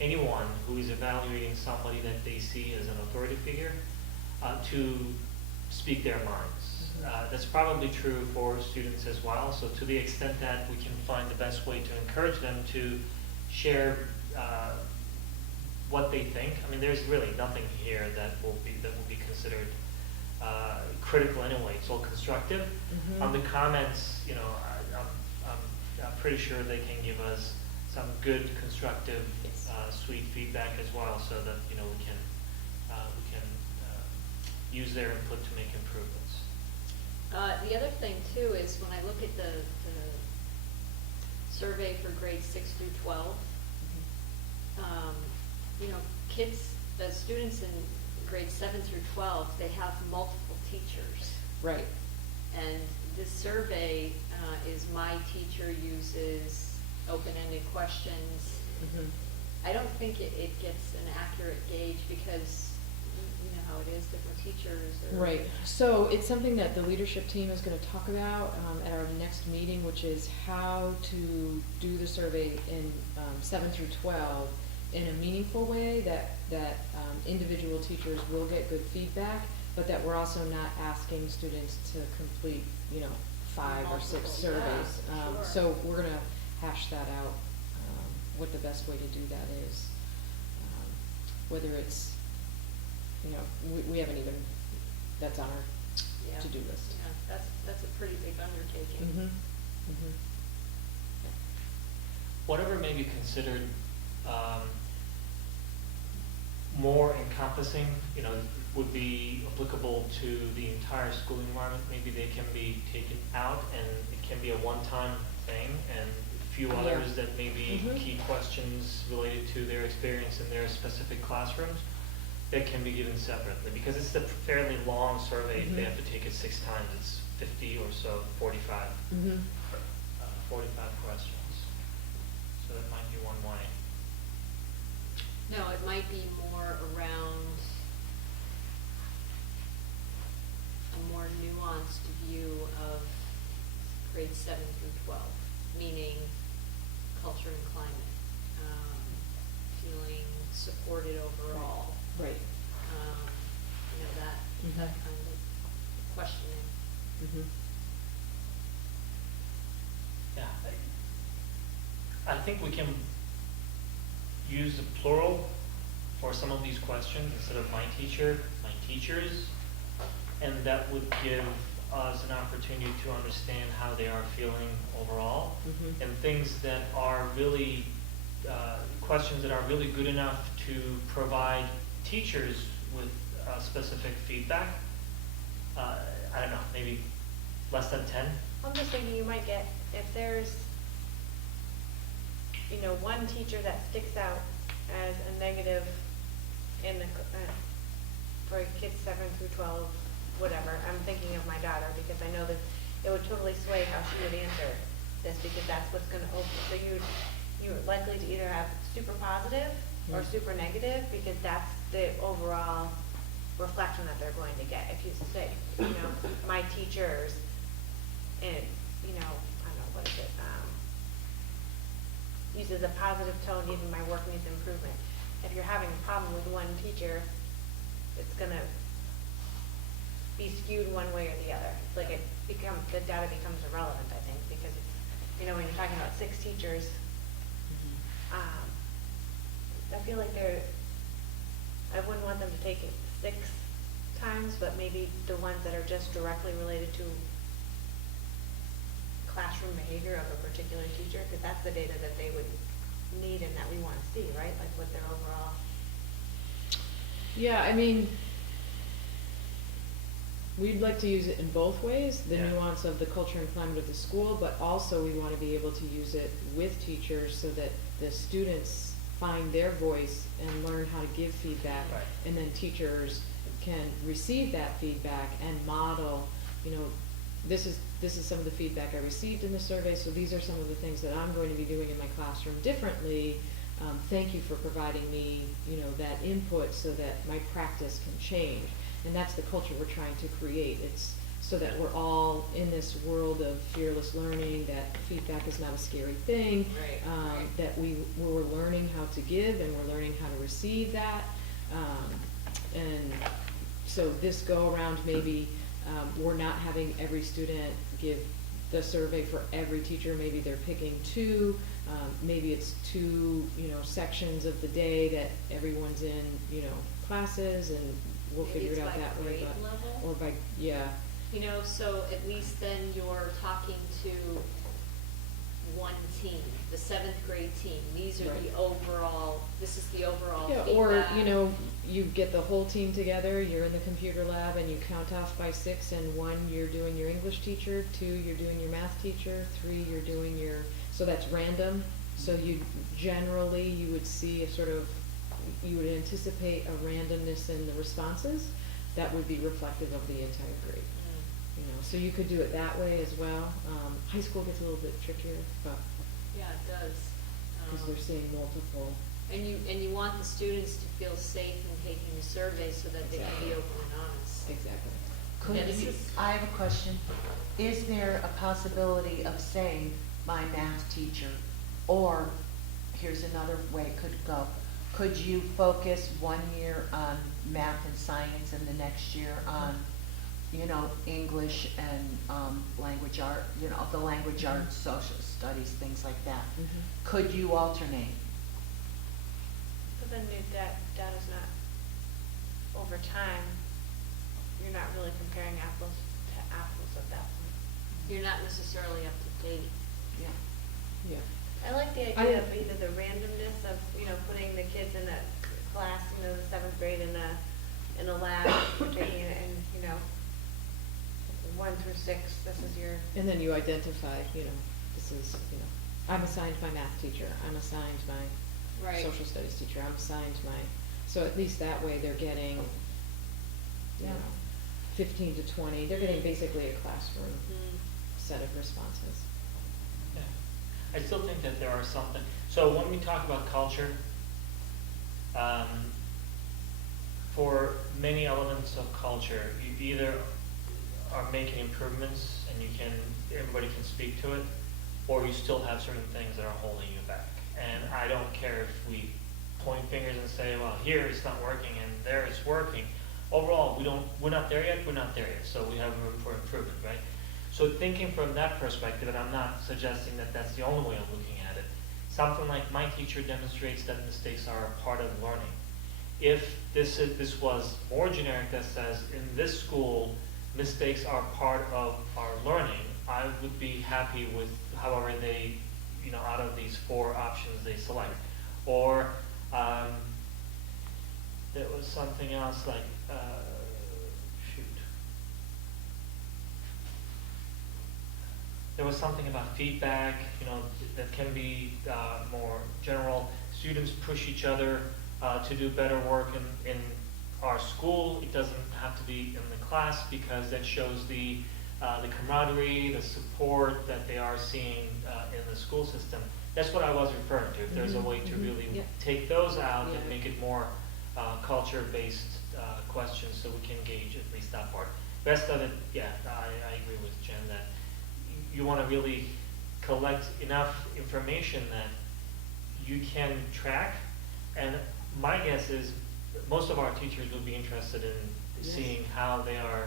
anyone who is evaluating somebody that they see as an authority figure to speak their minds. That's probably true for students as well. So to the extent that we can find the best way to encourage them to share what they think. I mean, there's really nothing here that will be considered critical anyway. It's all constructive. On the comments, you know, I'm pretty sure they can give us some good, constructive, sweet feedback as well, so that, you know, we can use their input to make improvements. The other thing too is when I look at the survey for grades 6 through 12, you know, the students in grades 7 through 12, they have multiple teachers. Right. And this survey is my teacher uses open-ended questions. I don't think it gets an accurate gauge because you know how it is, different teachers. Right. So it's something that the leadership team is going to talk about at our next meeting, which is how to do the survey in 7 through 12 in a meaningful way, that individual teachers will get good feedback, but that we're also not asking students to complete, 5 or 6 Multiple, surveys. yeah, sure. So we're gonna hash that out, what the best way to do that is. Whether it's, we haven't even, that's on our Yeah. to-do list. Yeah, that's a pretty big undertaking. Mm-hmm, mm-hmm. Whatever may be considered more encompassing, would be applicable to the entire school environment. Maybe they can be taken out and it can be a one-time thing, and a few others that may be Mhm. key questions related to their experience in their specific classrooms that can be given separately. Because it's a fairly long survey. If they Mhm. have to take it 6 times, it's 50 or so, 45. Mm-hmm. 45 questions. So that might be one way. No, it might be more around a more nuanced view of grades 7 through 12, meaning culture and climate, feeling supported overall, Right. that kind of questioning. Mm-hmm. Yeah. I think we can use the plural for some of these questions instead of my teacher, my teachers. And that would give us an opportunity to understand how they are feeling overall. Mhm. And things that are really, questions that are really good enough to provide teachers with specific feedback. I don't know, maybe less than 10? I'm just thinking you might get, if there's, one teacher that sticks out as a negative in the, for kids 7 through 12, whatever, I'm thinking of my daughter, because I know that it would totally sway how she would answer this, because that's what's gonna open, so you're likely to either have super positive or super negative, because that's the overall reflection that they're going to get. If you say, my teachers, and, I don't know, what is it, uses a positive tone, even my work needs improvement. If you're having a problem with one teacher, it's gonna be skewed one way or the other. It's like the data becomes irrelevant, I think, because it's, when you're talking about 6 teachers, I feel like I wouldn't want them to take it 6 times, but maybe the ones that are just directly related to classroom behavior of a particular teacher, because that's the data that they would need and that we want to see, right? Like what their overall. Yeah, I mean, we'd like to use it in both ways, the Yeah. nuance of the culture and climate of the school, but also we want to be able to use it with teachers so that the students find their voice and learn how to give feedback. Right. And then teachers can receive that feedback and model, this is some of the feedback I received in the survey, so these are some of the things that I'm going to be doing in my classroom differently. Thank you for providing me, that input so that my practice can change. And that's the culture we're trying to create. It's so that we're all in this world of fearless learning, that feedback is not a scary thing. Right, right. That we're learning how to give and we're learning how to receive that. And so this go around, maybe we're not having every student give the survey for every teacher. Maybe they're picking 2. Maybe it's 2, sections of the day that everyone's in, classes, and we'll Maybe figure it it's out by that way. grade But level? or by, yeah. So at least then you're talking to one team, the 7th grade team. These are the Right. overall, this is the overall Yeah, feedback. or, you get the whole team together, you're in the computer lab and you count off by 6, and 1, you're doing your English teacher, 2, you're doing your math teacher, 3, you're doing so that's random. So you would see you would anticipate a randomness in the responses that would be reflective of the entire grade. So you could do it that way as well. High school gets a little bit trickier, but, Yeah, it does. because they're seeing multiple. And you want the students to feel safe in taking the survey so that they can be open and honest. Exactly. Could And this you, is- I have a question. Is there a possibility of saying, my math teacher, or, here's another way it could go, Could you focus 1 year on math and science and the next year on, you know, English and, language art, you know, the language arts, social studies, things like that? Could you alternate? But then new data's not, over time, you're not really comparing apples to apples at that point. You're not necessarily up to date. Yeah. Yeah. I like the idea of either the randomness of, you know, putting the kids in a class, you know, the 7th grade in a lab, taking it and, you know, 1 through 6, this is your, And then you identify, you know, this is, you know, I'm assigned my math teacher, I'm assigned my Right. social studies teacher, I'm assigned my, so at least that way they're getting, you know, 15 to 20, they're getting basically a classroom set of responses. Yeah. I still think that there are something, so when we talk about culture, for many elements of culture, you either are making improvements and everybody can speak to it, or you still have certain things that are holding you back. And I don't care if we point fingers and say, well, here it's not working and there it's working. Overall, we're not there yet, so we have room for improvement, right? So thinking from that perspective, and I'm not suggesting that that's the only way of looking at it, something like my teacher demonstrates that mistakes are a part of learning. If this was more generic that says, in this school, mistakes are part of our learning, I would be happy with however they, you know, out of these 4 options they select. Or there was something else like, there was something about feedback, you know, that can be more general. Students push each other to do better work in our school. It doesn't have to be in the class, because that shows the camaraderie, the support that they are seeing in the school system. That's what I was referring to. If there's a way to really take those out and make it more culture-based questions, so we can gauge at least that part. Rest of it, yeah, I agree with Jen that you want to really collect enough information that you can track. And my guess is most of our teachers will be interested in seeing how they are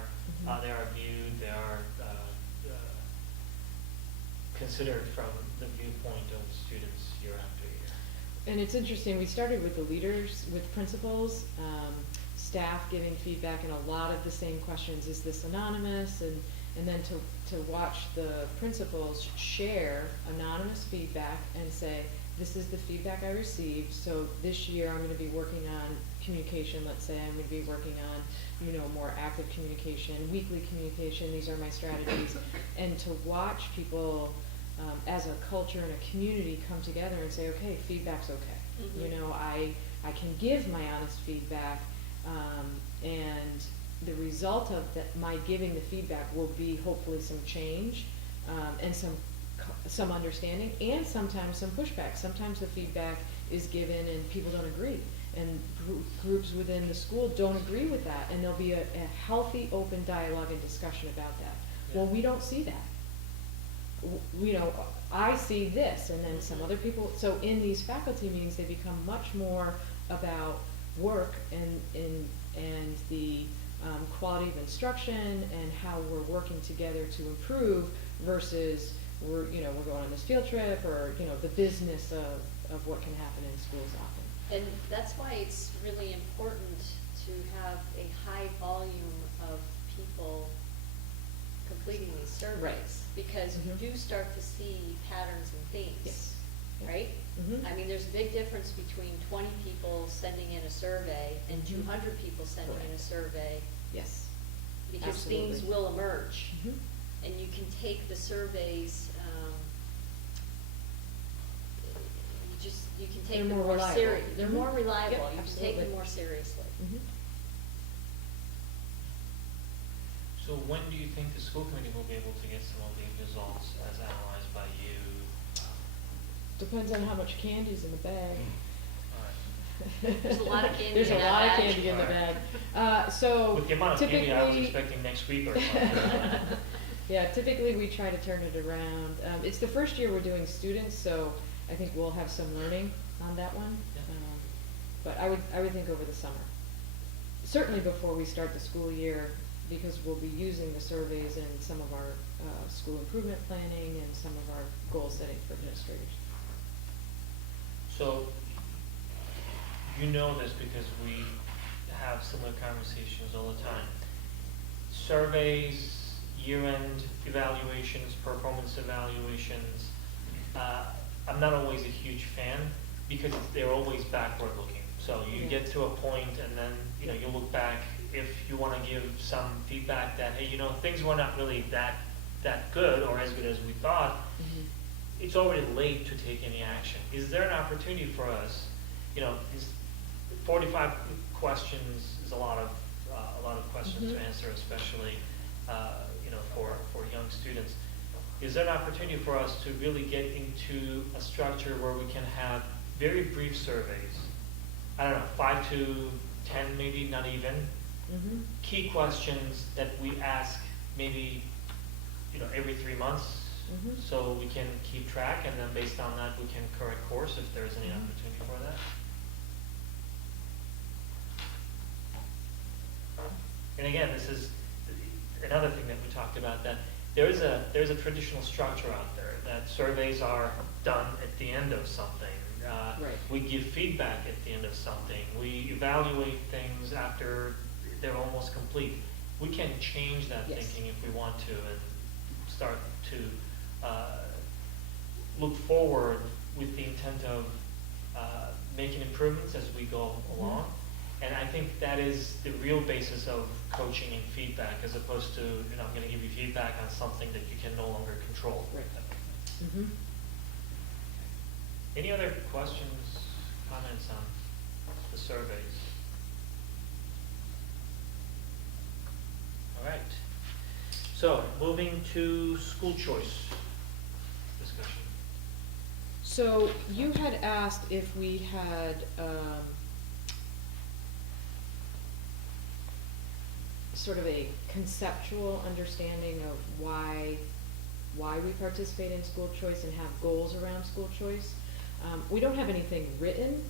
viewed, they are considered from the viewpoint of students year after year. And it's interesting, we started with the leaders, with principals, staff giving feedback, and a lot of the same questions, is this anonymous? And then to watch the principals share anonymous feedback and say, this is the feedback I received, so this year I'm gonna be working on communication, let's say I'm gonna be working on, you know, more active communication, weekly communication, these are my strategies. And to watch people as a culture and a community come together and say, okay, feedback's okay. You know, I can give my honest feedback, and the result of my giving the feedback will be hopefully some change, and some understanding, and sometimes some pushback. Sometimes the feedback is given and people don't agree, and groups within the school don't agree with that, and there'll be a healthy, open dialogue and discussion about that. Well, we don't see that. You know, I see this, and then some other people. So in these faculty meetings, they become much more about work and the quality of instruction and how we're working together to improve, versus we're going on this field trip, or, you know, the business of what can happen in schools often. And that's why it's really important to have a high volume of people completing these surveys. Right. Because you do start to see patterns and themes. Yes. Right? I mean, there's a big difference between 20 people sending in a survey and 200 people sending in a survey. Yes. Because Absolutely. themes will emerge. Mhm. And you can take the surveys, you can take They're them more more reliable. serious. They're more Mhm. reliable. Yep, You can take absolutely. them more seriously. Mhm. So when do you think the school committee will be able to get some of these results as analyzed by you? Depends on how much candy's in the bag. All right. There's a lot of candy There's in a that lot of bag. candy in the Alright. bag. So With the amount of candy I was typically- expecting next week or something. Yeah, typically we try to turn it around. It's the first year we're doing students, so I think we'll have some learning on that one. Yeah. But I would think over the summer. Certainly before we start the school year, because we'll be using the surveys in some of our school improvement planning and some of our goal setting for administrators. So, you know this because we have similar conversations all the time. Surveys, year-end evaluations, performance evaluations, I'm not always a huge fan because they're always backward looking. So you get to a point and then, you look back if you want to give some feedback that, hey, things were not really that good or as good as we thought. It's already late to take any action. Is there an opportunity for us, 45 questions is a lot of questions to answer, especially, for young students. Is there an opportunity for us to really get into a structure where we can have very brief surveys? I don't know, 5 to 10 maybe, not even. Key questions that we ask maybe, every 3 months, so we can keep track, and then based on that, we can correct course if there's any opportunity for that. And again, this is another thing that we talked about, that there's a traditional structure out there, that surveys are done at the end of something. Right. We give feedback at the end of something. We evaluate things after they're almost complete. We can change that thinking if we want to, and start to look forward with the intent of making improvements as we go along. And I think that is the real basis of coaching and feedback, as opposed to, I'm going to give you feedback on something that you can no longer control. Right. Any other questions, comments on the surveys? All right. So, moving to school choice discussion. So you had asked if we had sort of a conceptual understanding of why we participate in school choice and have goals around school choice. We don't have anything written,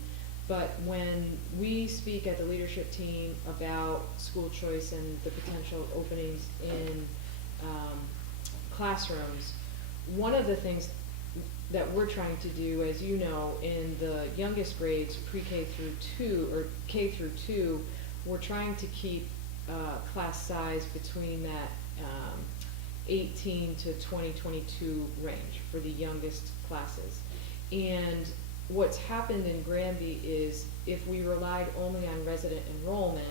but when we speak at the leadership team about school choice and the potential openings in classrooms, one of the things that we're trying to do, as you know, in the youngest grades, pre-K through 2, or K through 2, we're trying to keep class size between that 18 to 22 range for the youngest classes. And what's happened in Granby is, if we relied only on resident enrollment,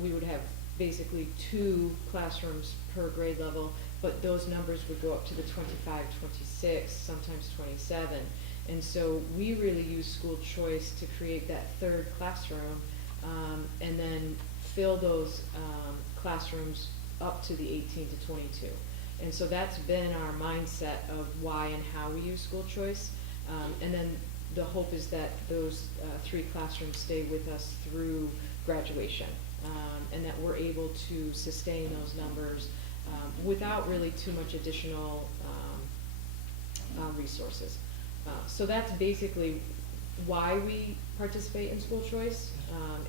we would have basically 2 classrooms per grade level, but those numbers would go up to the 25, 26, sometimes 27. And so we really use school choice to create that 3rd classroom, and then fill those classrooms up to the 18 to 22. And so that's been our mindset of why and how we use school choice. And then the hope is that those 3 classrooms stay with us through graduation, and that we're able to sustain those numbers without really too much additional resources. So that's basically why we participate in school choice.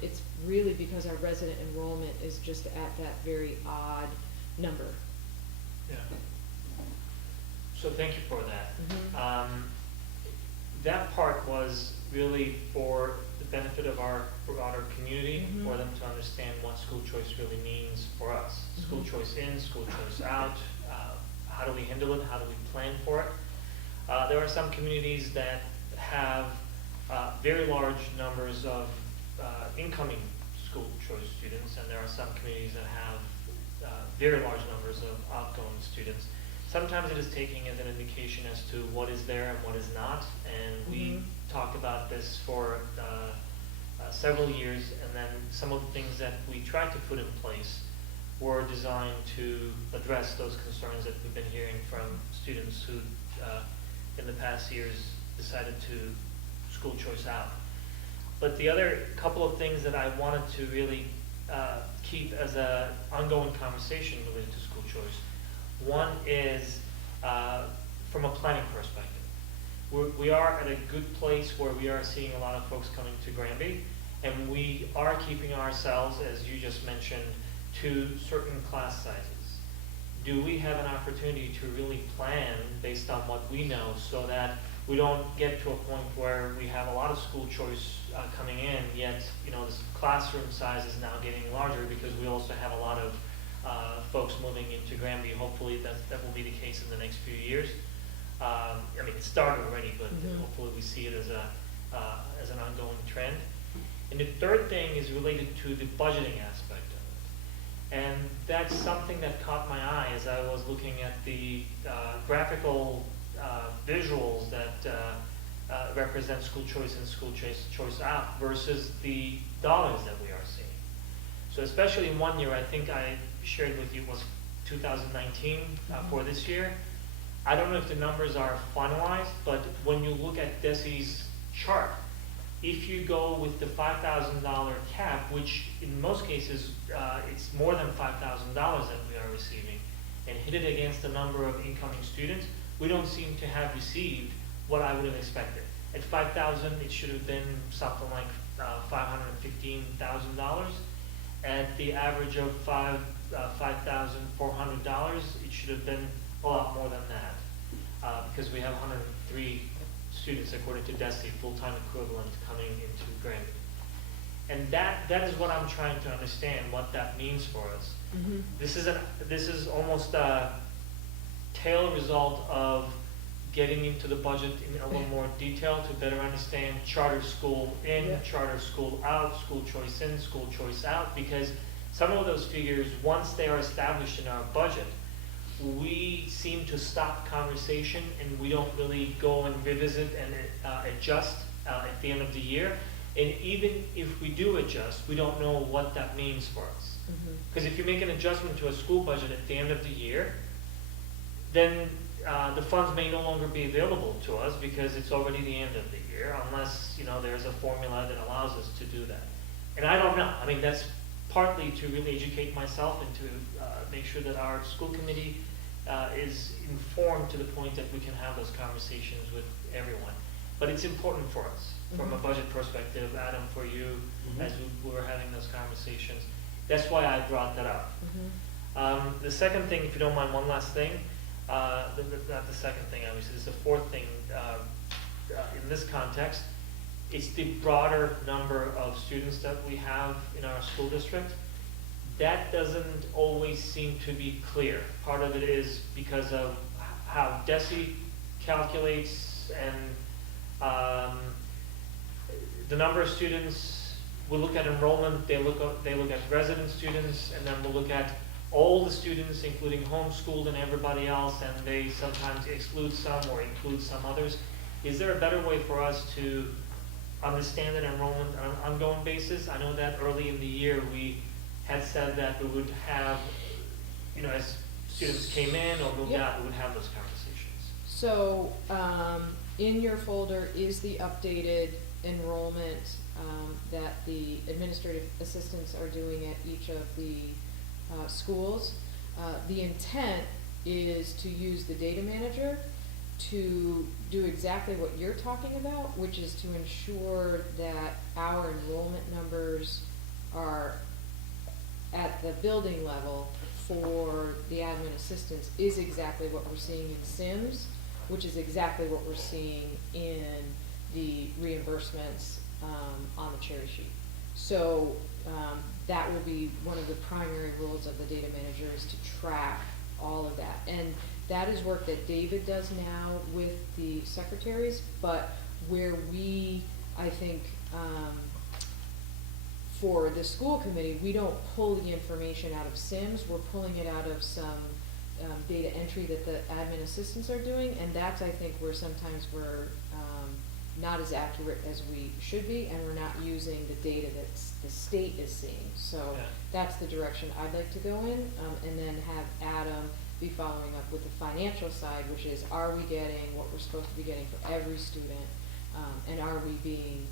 It's really because our resident enrollment is just at that very odd number. Yeah. So thank you for that. That part was really for the benefit of our broader community, for them to understand what school choice really means for us. School choice in, school choice out, how do we handle it, how do we plan for it. There are some communities that have very large numbers of incoming school choice students, and there are some communities that have very large numbers of outgoing students. Sometimes it is taking as an indication as to what is there and what is not, and we talked about this for several years, and then some of the things that we tried to put in place were designed to address those concerns that we've been hearing from students who in the past years decided to school choice out. But the other couple of things that I wanted to really keep as an ongoing conversation related to school choice. One is from a planning perspective. We are at a good place where we are seeing a lot of folks coming to Granby, And we are keeping ourselves, as you just mentioned, to certain class sizes. Do we have an opportunity to really plan based on what we know so that we don't get to a point where we have a lot of school choice coming in, yet, this classroom size is now getting larger because we also have a lot of folks moving into Granby. Hopefully that will be the case in the next few years. It started already, but hopefully we see it as an ongoing trend. And the third thing is related to the budgeting aspect of it. And that's something that caught my eye as I was looking at the graphical visuals that represent school choice and school choice out versus the dollars that we are seeing. So especially in one year, I think I shared with you was 2019 for this year. I don't know if the numbers are finalized, but when you look at DESI's chart, if you go with the $5,000 cap, which in most cases it's more than $5,000 that we are receiving, and hit it against the number of incoming students, we don't seem to have received what I would have expected. At $5,000, it should have been something like $515,000. At the average of $5,400, it should have been a lot more than that, because we have 103 students, according to DESI, full-time equivalent coming into Granby. And that is what I'm trying to understand, what that means for us. This is almost a tail result of getting into the budget in a little more detail to better understand charter school in, charter school out, school choice in, school choice out, because some of those figures, once they are established in our budget, we seem to stop conversation and we don't really go and revisit and adjust at the end of the year. And even if we do adjust, we don't know what that means for us. Because if you make an adjustment to a school budget at the end of the year, then the funds may no longer be available to us because it's already the end of the year, unless there's a formula that allows us to do that. And I don't know. That's partly to really educate myself and to make sure that our school committee is informed to the point that we can have those conversations with everyone. But it's important for us from a budget perspective, Adam, for you, as we were having those conversations. That's why I brought that up. The second thing, if you don't mind, one last thing, not the second thing, obviously, is the fourth thing in this context. It's the broader number of students that we have in our school district. That doesn't always seem to be clear. Part of it is because of how DESI calculates and the number of students. We'll look at enrollment, they look at resident students, and then we'll look at all the students, including homeschooled and everybody else, and they sometimes exclude some or include some others. Is there a better way for us to understand that enrollment on an ongoing basis? I know that early in the year we had said that we would have, as students came in or moved out, we would have those conversations. So, in your folder is the updated enrollment that the administrative assistants are doing at each of the schools. The intent is to use the data manager to do exactly what you're talking about, which is to ensure that our enrollment numbers are at the building level for the admin assistants is exactly what we're seeing in Sims, which is exactly what we're seeing in the reimbursements on the cherry sheet. So that will be one of the primary roles of the data manager, is to track all of that. And that is work that David does now with the secretaries, but where we, I think, for the school committee, we don't pull the information out of Sims, we're pulling it out of some data entry that the admin assistants are doing, and that's, I think, where sometimes we're not as accurate as we should be, and we're not using the data that the state is seeing. So that's the direction I'd like to go in, and then have Adam be following up with the financial side, which is, are we getting what we're supposed to be getting for every student, and are we being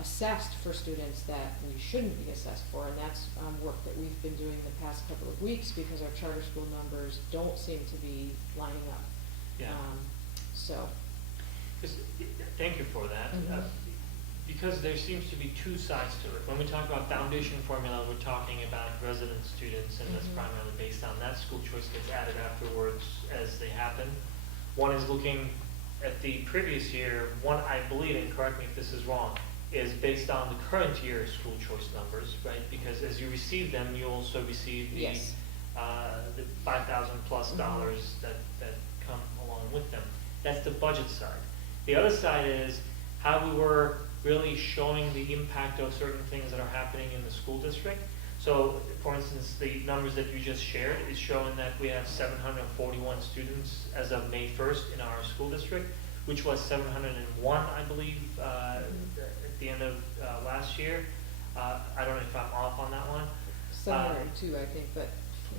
assessed for students that we shouldn't be assessed for? And that's work that we've been doing the past couple of weeks, because our charter school numbers don't seem to be lining up. So. Thank you for that. because there seems to be two sides to it. When we talk about foundation formula, we're talking about resident students, and that's primarily based on that. School choice gets added afterwards as they happen. One is looking at the previous year. One, I believe, and correct me if this is wrong, is based on the current year's school choice numbers, right? Because as you receive them, you also receive the Yes. the $5,000+ dollars that come along with them. That's the budget side. The other side is how we were really showing the impact of certain things that are happening in the school district. So, for instance, the numbers that you just shared is showing that we have 741 students as of May 1st in our school district, which was 701, I believe, at the end of last year. I don't know if I'm off on that one. Somewhere too, I think, but.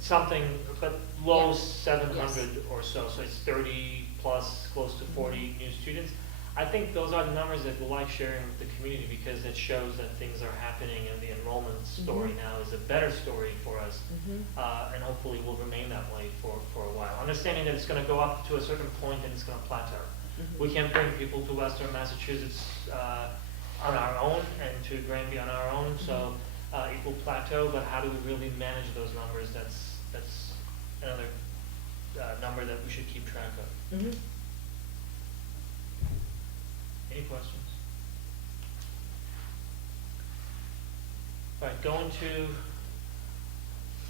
Something, but low Yeah. 700 or so, so it's 30 plus, close to 40 new students. I think those are the numbers that we like sharing with the community, because it shows that things are happening, and the enrollment story now is a better story for us, and hopefully will remain that way for a while. Understanding that it's going to go up to a certain point and it's going to plateau. We can't bring people to Western Massachusetts on our own and to Granby on our own, so it will plateau, but how do we really manage those numbers? That's another number that we should keep track of. Any questions? All right, going to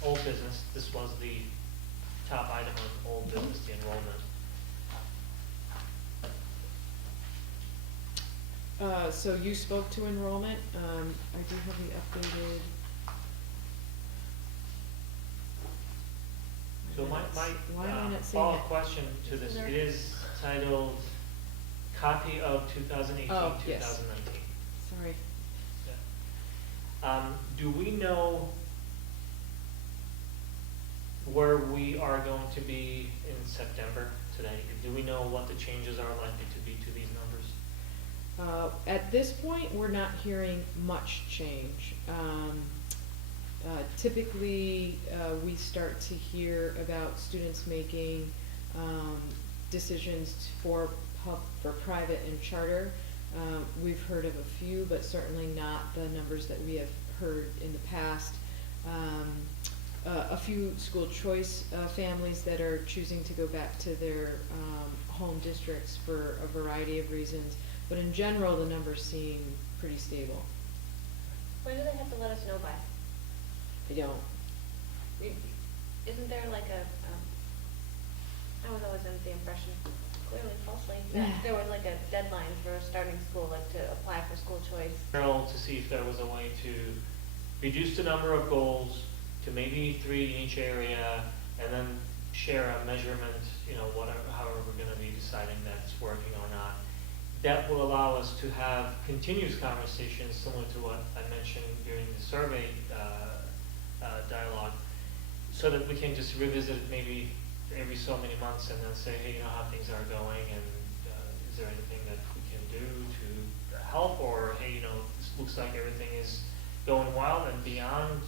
old business. This was the top item on old business, the enrollment. So you spoke to enrollment. I do have the updated. So my Why am I not seeing follow-up it? question to this, it is titled Copy of 2018-2019. Oh, yes. Sorry. Do we know where we are going to be in September today? Do we know what the changes are likely to be to these numbers? At this point, we're not hearing much change. Typically, we start to hear about students making decisions for private and charter. We've heard of a few, but certainly not the numbers that we have heard in the past. A few school choice families that are choosing to go back to their home districts for a variety of reasons, but in general, the numbers seem pretty stable. When do they have to let us know by? I don't. Isn't there like I was always under the impression, clearly falsely, that there was like a deadline for starting school, like to apply for school choice. To see if there was a way to reduce the number of goals to maybe 3 in each area, and then share a measurement, whatever, however we're going to be deciding that it's working or not. That will allow us to have continuous conversations similar to what I mentioned during the survey dialogue, so that we can just revisit it maybe every so many months and then say, hey, how things are going, and is there anything that we can do to help, or hey, this looks like everything is going well and beyond.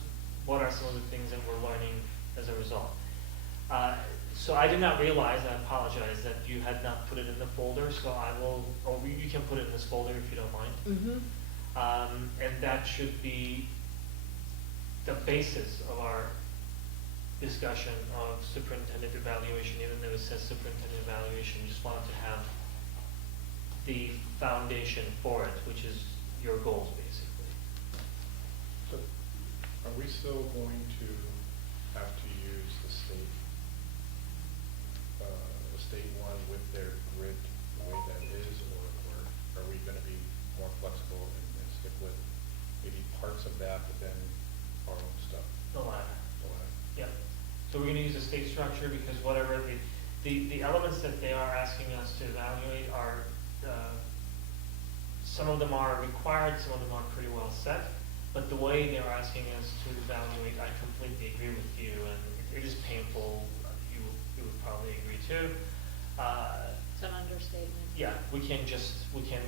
What are some of the things that we're learning as a result? So I did not realize, I apologize, that you had not put it in the folder, so I will, or you can put it in this folder if you don't mind. And that should be the basis of our discussion of superintendent evaluation, even though it says superintendent evaluation. Just wanted to have the foundation for it, which is your goals, basically. So, are we still going to have to use the state one with their grid the way that is, or are we going to be more flexible and stick with maybe parts of that, but then our own stuff? The latter. The latter. Yep. So we're going to use a state structure, because whatever the elements that they are asking us to evaluate are, some of them are required, some of them are pretty well set, but the way they're asking us to evaluate, I completely agree with you, and it is painful. You would probably agree too. It's an understatement. Yeah, we can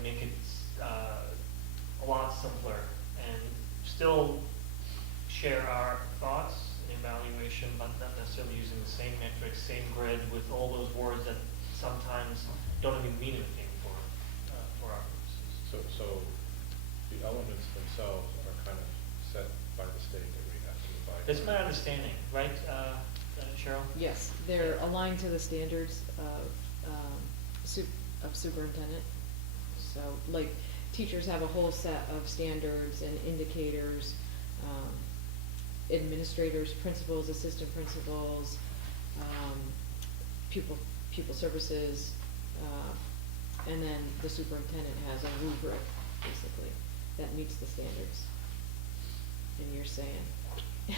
make it a lot simpler and still share our thoughts and evaluation, but not necessarily using the same metrics, same grid, with all those words that sometimes don't even mean anything for our purposes. So the elements themselves are kind of set by the state that we have to abide by. That's my understanding, right, Cheryl? Yes, they're aligned to the standards of, of superintendent. So, like, teachers have a whole set of standards and indicators, administrators, principals, assistant principals, pupil services, and then the superintendent has a rubric, basically, that meets the standards. And you're saying. Yeah.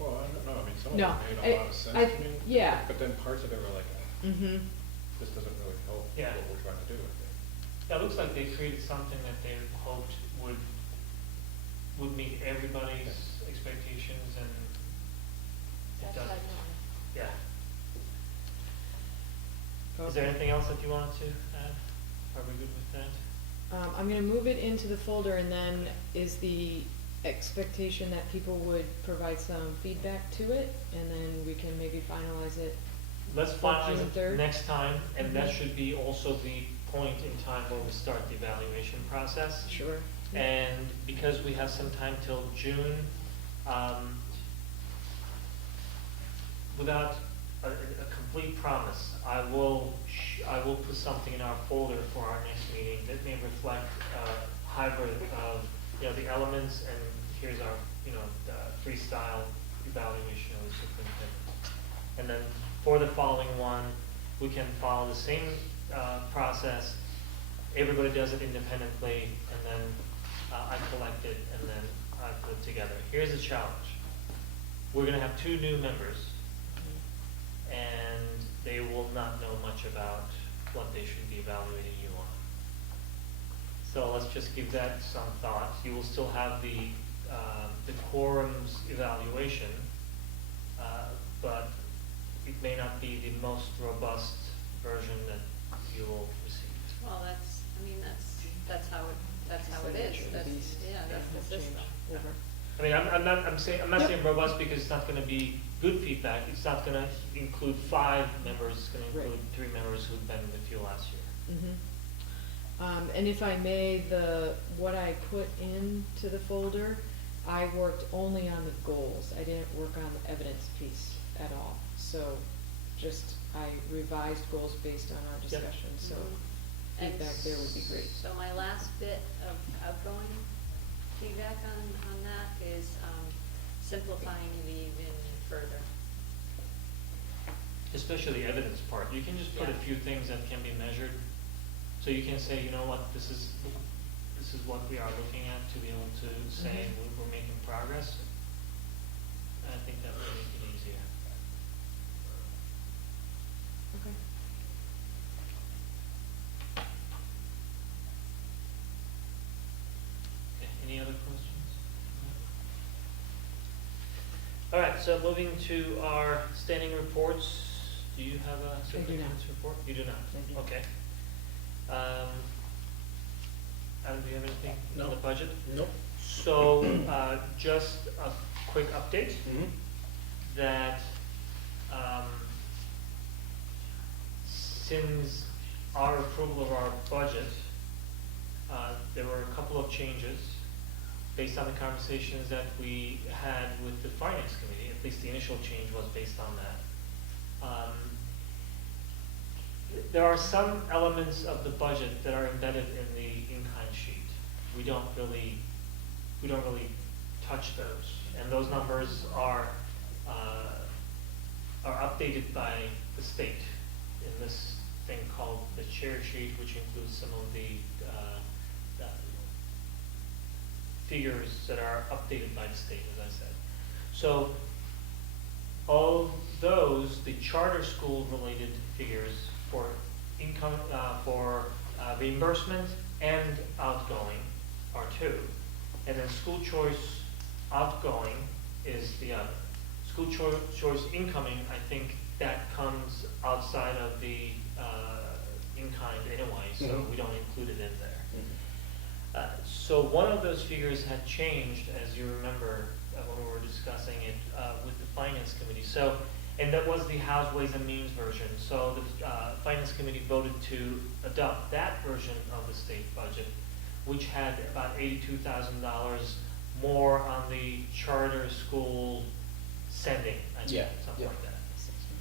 Well, I don't know, I mean, some of No, it made a lot of sense to me. yeah. But then parts of it were like, Mm-hmm. this doesn't really help Yeah. what we're trying to do, I think. Yeah, it looks like they created something that they hoped would meet everybody's expectations and it That's does. what I know. Yeah. Is there anything else that you wanted to add? Are we good with that? I'm gonna move it into the folder, and then is the expectation that people would provide some feedback to it, and then we can maybe finalize it? Let's For finalize June it 3rd? next time, and that Mhm. should be also the point in time where we start the evaluation process. Sure. And because we have some time till June, without a complete promise, I will put something in our folder for our next meeting that may reflect a hybrid of, the elements, and here's our, the freestyle evaluation of the superintendent. And then for the following one, we can follow the same process. Everybody does it independently, and then I collect it, and then I put it together. Here's the challenge. We're gonna have 2 new members, and they will not know much about what they should be evaluating you on. So let's just give that some thought. You will still have the quorums evaluation, but it may not be the most robust version that you will receive. Well, that's how it is. That's, yeah, that's the system. Over. I mean, I'm not saying robust because it's not gonna be good feedback. It's not gonna include 5 members, it's gonna include 3 members who've been with you last year. Mm-hmm. And if I may, what I put into the folder, I worked only on the goals. I didn't work on the evidence piece at all. So I revised goals based on our discussion, so Mhm. feedback there would be great. So my last bit of outgoing feedback on that is simplifying it even further. Especially the evidence part. You can just put a Yeah. few things that can be measured. So you can say, you know what, this is what we are looking at, to be able to say we're making progress. I think that would make it easier. Okay. Okay, any other questions? All right, so moving to our standing reports. Do you have a superintendent's report? You do not? I do. Okay. Adam, do you have anything No. on the budget? Nope. So, just a quick update Mm-hmm. that, since our approval of our budget, there were a couple of changes based on the conversations that we had with the finance committee. At least the initial change was based on that. There are some elements of the budget that are embedded in the in-kind sheet. We don't really touch those, and those numbers are updated by the state in this thing called the chair sheet, which includes some of the figures that are updated by the state, as I said. So, of those, the charter school related figures for income, for reimbursement and outgoing are 2. And then school choice outgoing is the other. School choice incoming, I think that comes outside of the in-kind anyway, so we don't include it in there. So one of those figures had changed, as you remember, when we were discussing it with the finance committee. So, and that was the House Ways and Means version. So the finance committee voted to adopt that version of the state budget, which had about $82,000 more on the charter school sending, I think, Yeah, something yeah. like that.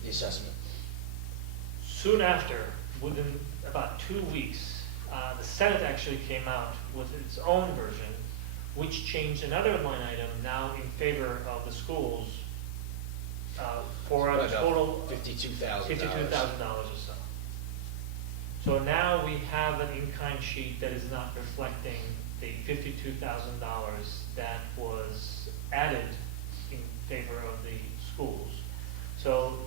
The assessment. Soon after, within about 2 weeks, the Senate actually came out with its own version, which changed another line item now in favor of the schools for a About total $52,000. $52,000 or so. So now we have an in-kind sheet that is not reflecting the $52,000 that was added in favor of the schools. So,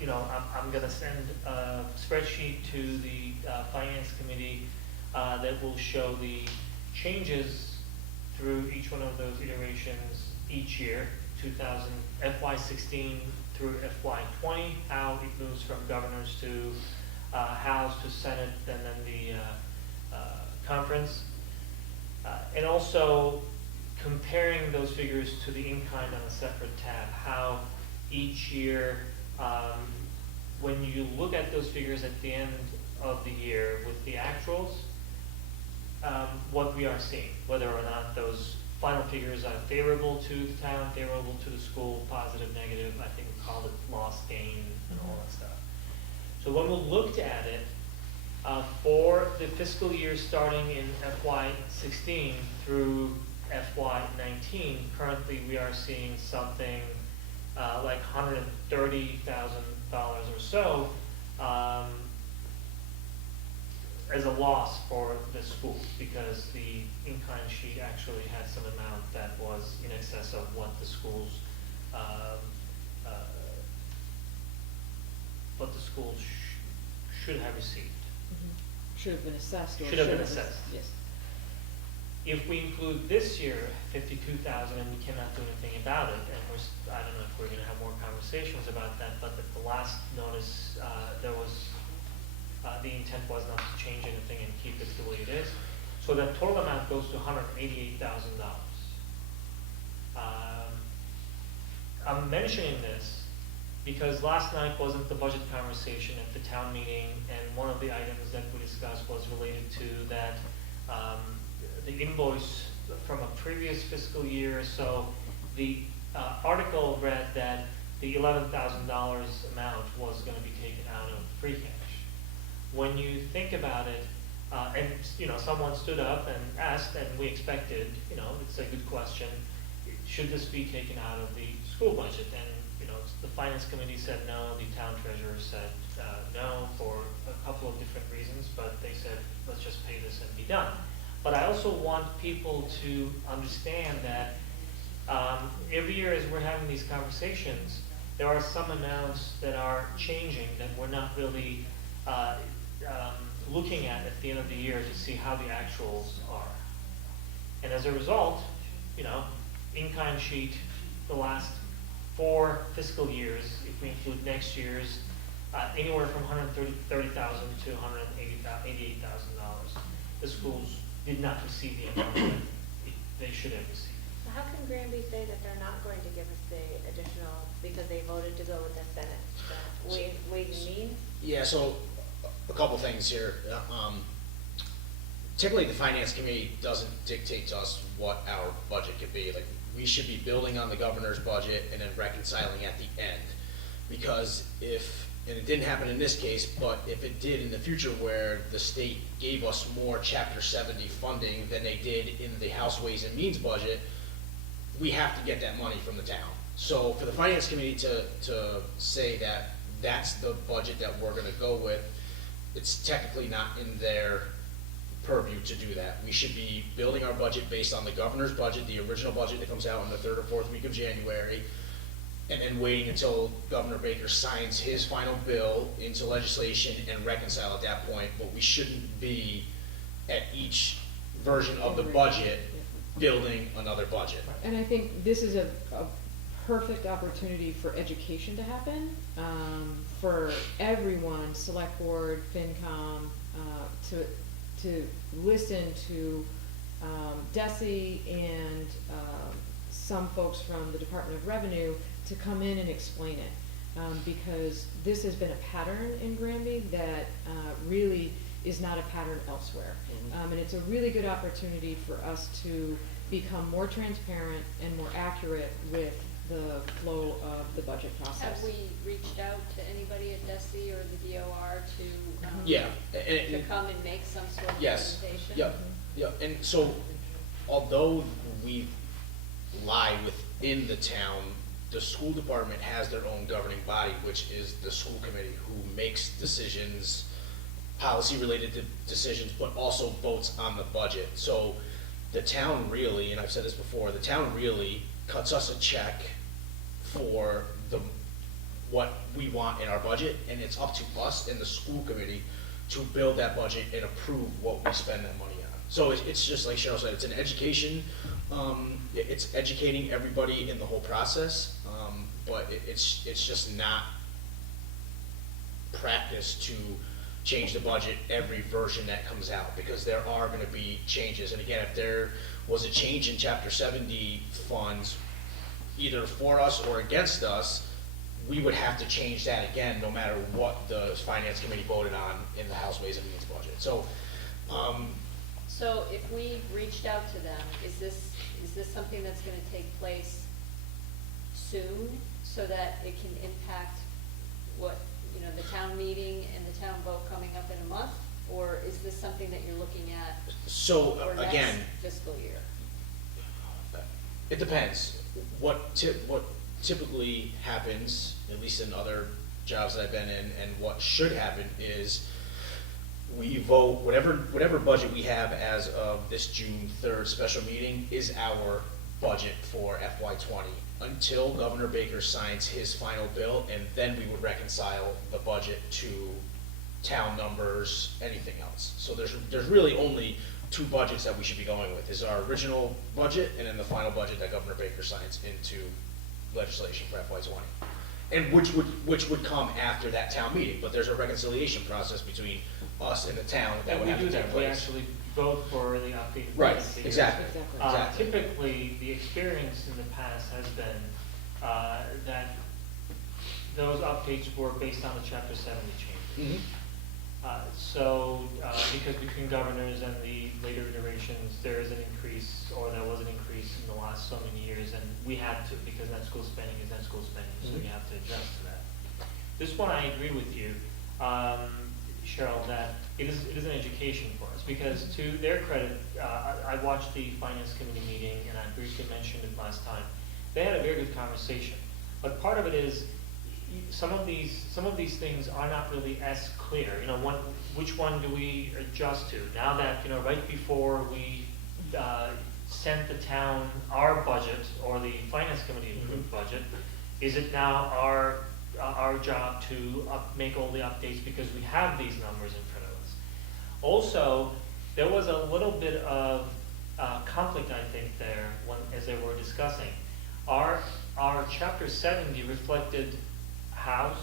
you know, I'm gonna send a spreadsheet to the Finance Committee that will show the changes through each one of those iterations each year, FY16 through FY20, how it moves from governors to House to Senate and then the conference. And also comparing those figures to the in-kind on a separate tab, how each year, when you look at those figures at the end of the year with the actuals, what we are seeing, whether or not those final figures are favorable to the town, favorable to the school, positive, negative, I think we called it loss, gain, and all that stuff. So when we looked at it, for the fiscal year starting in FY16 through FY19, currently we are seeing something like $130,000 or so as a loss for the schools, because the in-kind sheet actually had some amount that was in excess of what the schools should have received. Should have been assessed or Should have been assessed. Yes. If we include this year, 52,000, and we cannot do anything about it, and I don't know if we're gonna have more conversations about that, but at the last notice, there was, the intent was not to change anything and keep it the way it is. So that total amount goes to $188,000. I'm mentioning this because last night wasn't the budget conversation at the town meeting, and one of the items that we discussed was related to that, the invoice from a previous fiscal year. So the article read that the $11,000 amount was going to be taken out of free cash. When you think about it, and you know, someone stood up and asked, and we expected, you know, it's a good question, should this be taken out of the school budget? And you know, the Finance Committee said no, the town treasurer said no for a couple of different reasons, but they said, let's just pay this and be done. But I also want people to understand that every year as we're having these conversations, there are some amounts that are changing that we're not really looking at the end of the year to see how the actuals are. And as a result, you know, in-kind sheet, the last 4 fiscal years, if we include next year's, anywhere from $130,000 to $188,000. The schools did not receive the amount that they should have received. So how can Granby say that they're not going to give us the additional, because they voted to go with the Senate, the Ways and Means? Yeah, so a couple things here. Typically, the Finance Committee doesn't dictate to us what our budget could be. Like, we should be building on the governor's budget and then reconciling at the end. Because if, and it didn't happen in this case, but if it did in the future where the state gave us more Chapter 70 funding than they did in the House Ways and Means budget, we have to get that money from the town. So for the Finance Committee to say that that's the budget that we're gonna go with, it's technically not in their purview to do that. We should be building our budget based on the governor's budget, the original budget that comes out in the 3rd or 4th week of January, and then waiting until Governor Baker signs his final bill into legislation and reconcile at that point. But we shouldn't be at each version of the budget building another budget. And I think this is a perfect opportunity for education to happen, for everyone, Select Board, FinCom, to listen to DESE and some folks from the Department of Revenue to come in and explain it. Because this has been a pattern in Granby that really is not a pattern elsewhere. Mhm. And it's a really good opportunity for us to become more transparent and more accurate with the flow of the budget process. Have we reached out to anybody at DESI or the DOR to, Yeah, to come and make some sort of yes, presentation? yep, yep, and so, although we lie within the town, the school department has their own governing body, which is the school committee, who makes decisions, policy-related decisions, but also votes on the budget. So the town really, and I've said this before, the town really cuts us a check for what we want in our budget, and it's up to us and the school committee to build that budget and approve what we spend that money on. So it's just like Cheryl said, it's an education, it's educating everybody in the whole process, but it's just not practice to change the budget every version that comes out, because there are gonna be changes. And again, if there was a change in Chapter 70 funds, either for us or against us, we would have to change that again, no matter what the Finance Committee voted on in the House Ways and Means budget. So, So if we reached out to them, is this something that's gonna take place soon, so that it can impact what, you know, the town meeting and the town vote coming up in a month? Or is this something that you're looking at so for next again, fiscal year? it depends. What typically happens, at least in other jobs that I've been in, and what should happen is we vote, whatever budget we have as of this June 3rd special meeting is our budget for FY20 until Governor Baker signs his final bill, and then we would reconcile the budget to town numbers, anything else. So there's really only two budgets that we should be going with, is our original budget and then the final budget that Governor Baker signs into legislation for FY20. And which would come after that town meeting, but there's a reconciliation process between us and the town that And would we have do to take that, we place. actually vote for the updated. Right, policy. exactly, Exactly. exactly. Typically, the experience in the past has been that those updates were based on the Chapter 70 changes. Mhm. Because between governors and the later iterations, there is an increase, or there was an increase in the last so many years, and we had to, because net school spending is net school spending, so Mhm. we have to adjust to that. This one, I agree with you, Cheryl, that it is an education for us, because to their credit, I watched the Finance Committee meeting, and I briefly mentioned it last time. They had a very good conversation, but part of it is, some of these things are not really as clear. You know, which one do we adjust to? Now that, you know, right before we sent the town our budget, or the Finance Committee approved budget, is it now our job to make all the updates because we have these numbers in front of us? Also, there was a little bit of conflict, I think, there as they were discussing. Our Chapter 70 reflected House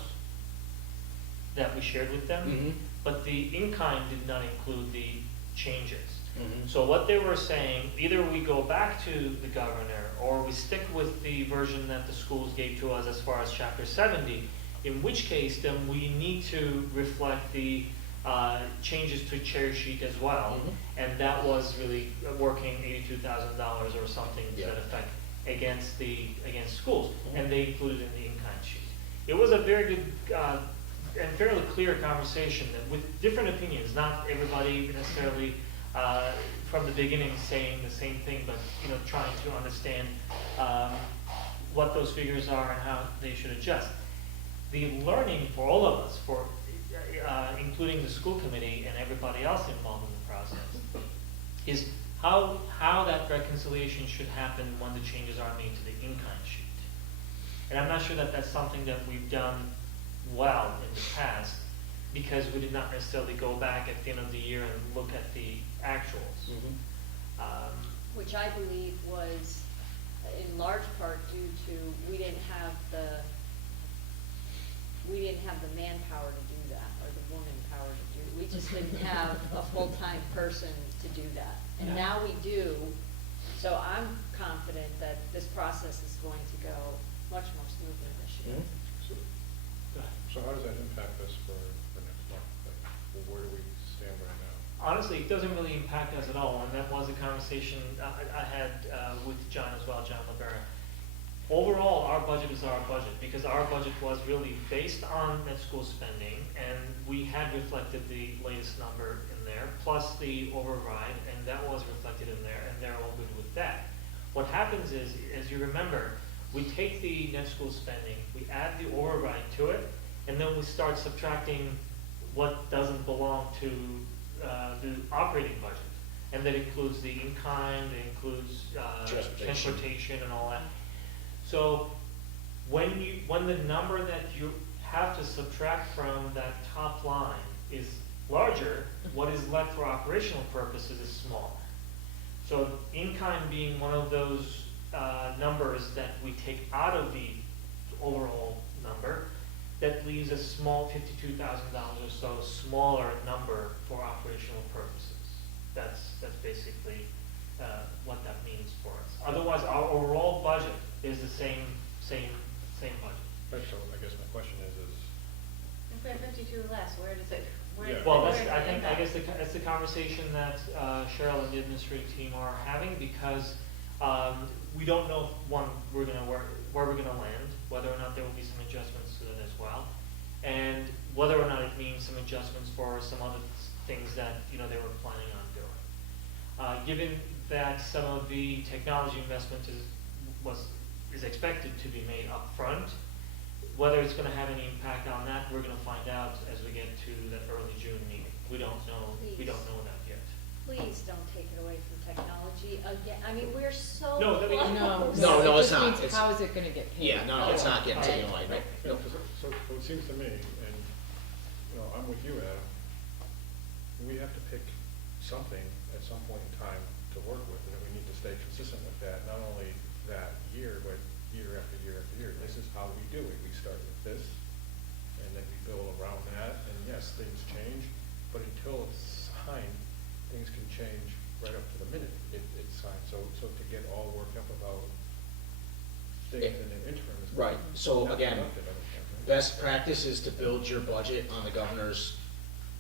that we shared with them, Mhm. but the in-kind did not include the changes. Mhm. So what they were saying, either we go back to the governor, or we stick with the version that the schools gave to us as far as Chapter 70, in which case then we need to reflect the changes to cherry sheet as well. Mhm. And that was really working $82,000 or something to Yeah. that effect against schools, Mhm. and they included in the in-kind sheet. It was a very good and fairly clear conversation with different opinions, not everybody necessarily from the beginning saying the same thing, but, you know, trying to understand what those figures are and how they should adjust. The learning for all of us, including the school committee and everybody else involved in the process, is how that reconciliation should happen when the changes are made to the in-kind sheet. And I'm not sure that that's something that we've done well in the past, because we did not necessarily go back at the end of the year and look at the actuals. Mhm. Which I believe was in large part due to, we didn't have the manpower to do that, or the woman power to do, we just didn't have a full-time person to do that. And Yeah. now we do, so I'm confident that this process is going to go much more smoothly this year. Mhm. So how does that impact us for next month? Like, well, where do we stand right now? Honestly, it doesn't really impact us at all, and that was a conversation I had with John as well, John Libera. Overall, our budget is our budget, because our budget was really based on net school spending, and we had reflected the latest number in there, plus the override, and that was reflected in there, and they're all good with that. What happens is, as you remember, we take the net school spending, we add the override to it, and then we start subtracting what doesn't belong to the operating budget. And that includes the in-kind, it includes transportation and all that. So when the number that you have to subtract from that top line is larger, what is left for operational purposes is smaller. So in-kind being one of those numbers that we take out of the overall number, that leaves a small $52,000 or so smaller number for operational purposes. That's basically what that means for us. Otherwise, our overall budget is the same budget. Right, so I guess my question is, If we have 52 less, where does it, Yeah. Well, where that's, does I it think, I impact? guess that's the conversation that Cheryl and the administrative team are having, because we don't know, one, where we're gonna land, whether or not there will be some adjustments to it as well, and whether or not it means some adjustments for some other things that, they were planning on doing. Given that some of the technology investment is expected to be made up front, whether it's gonna have any impact on that, we're gonna find out as we get to the early June meeting. We don't know that yet. Please don't take it away from technology again. I mean, we're so No, I mean, close. No, it it's just not. means It's- how is it gonna get paid? Yeah, no, it's not getting taken away, no. Yeah, so it seems to me, and, I'm with you, Adam, we have to pick something at some point in time to work with, and we need to stay consistent with that, not only that year, but year after year after year. This is how we do it. We start with this, and then we build around that, and yes, things change, but until it's signed, things can change right up to the minute it's signed. So to get all worked up about things in the interim is. Right, so not again, productive, I don't think. best practice is to build your budget on the governor's,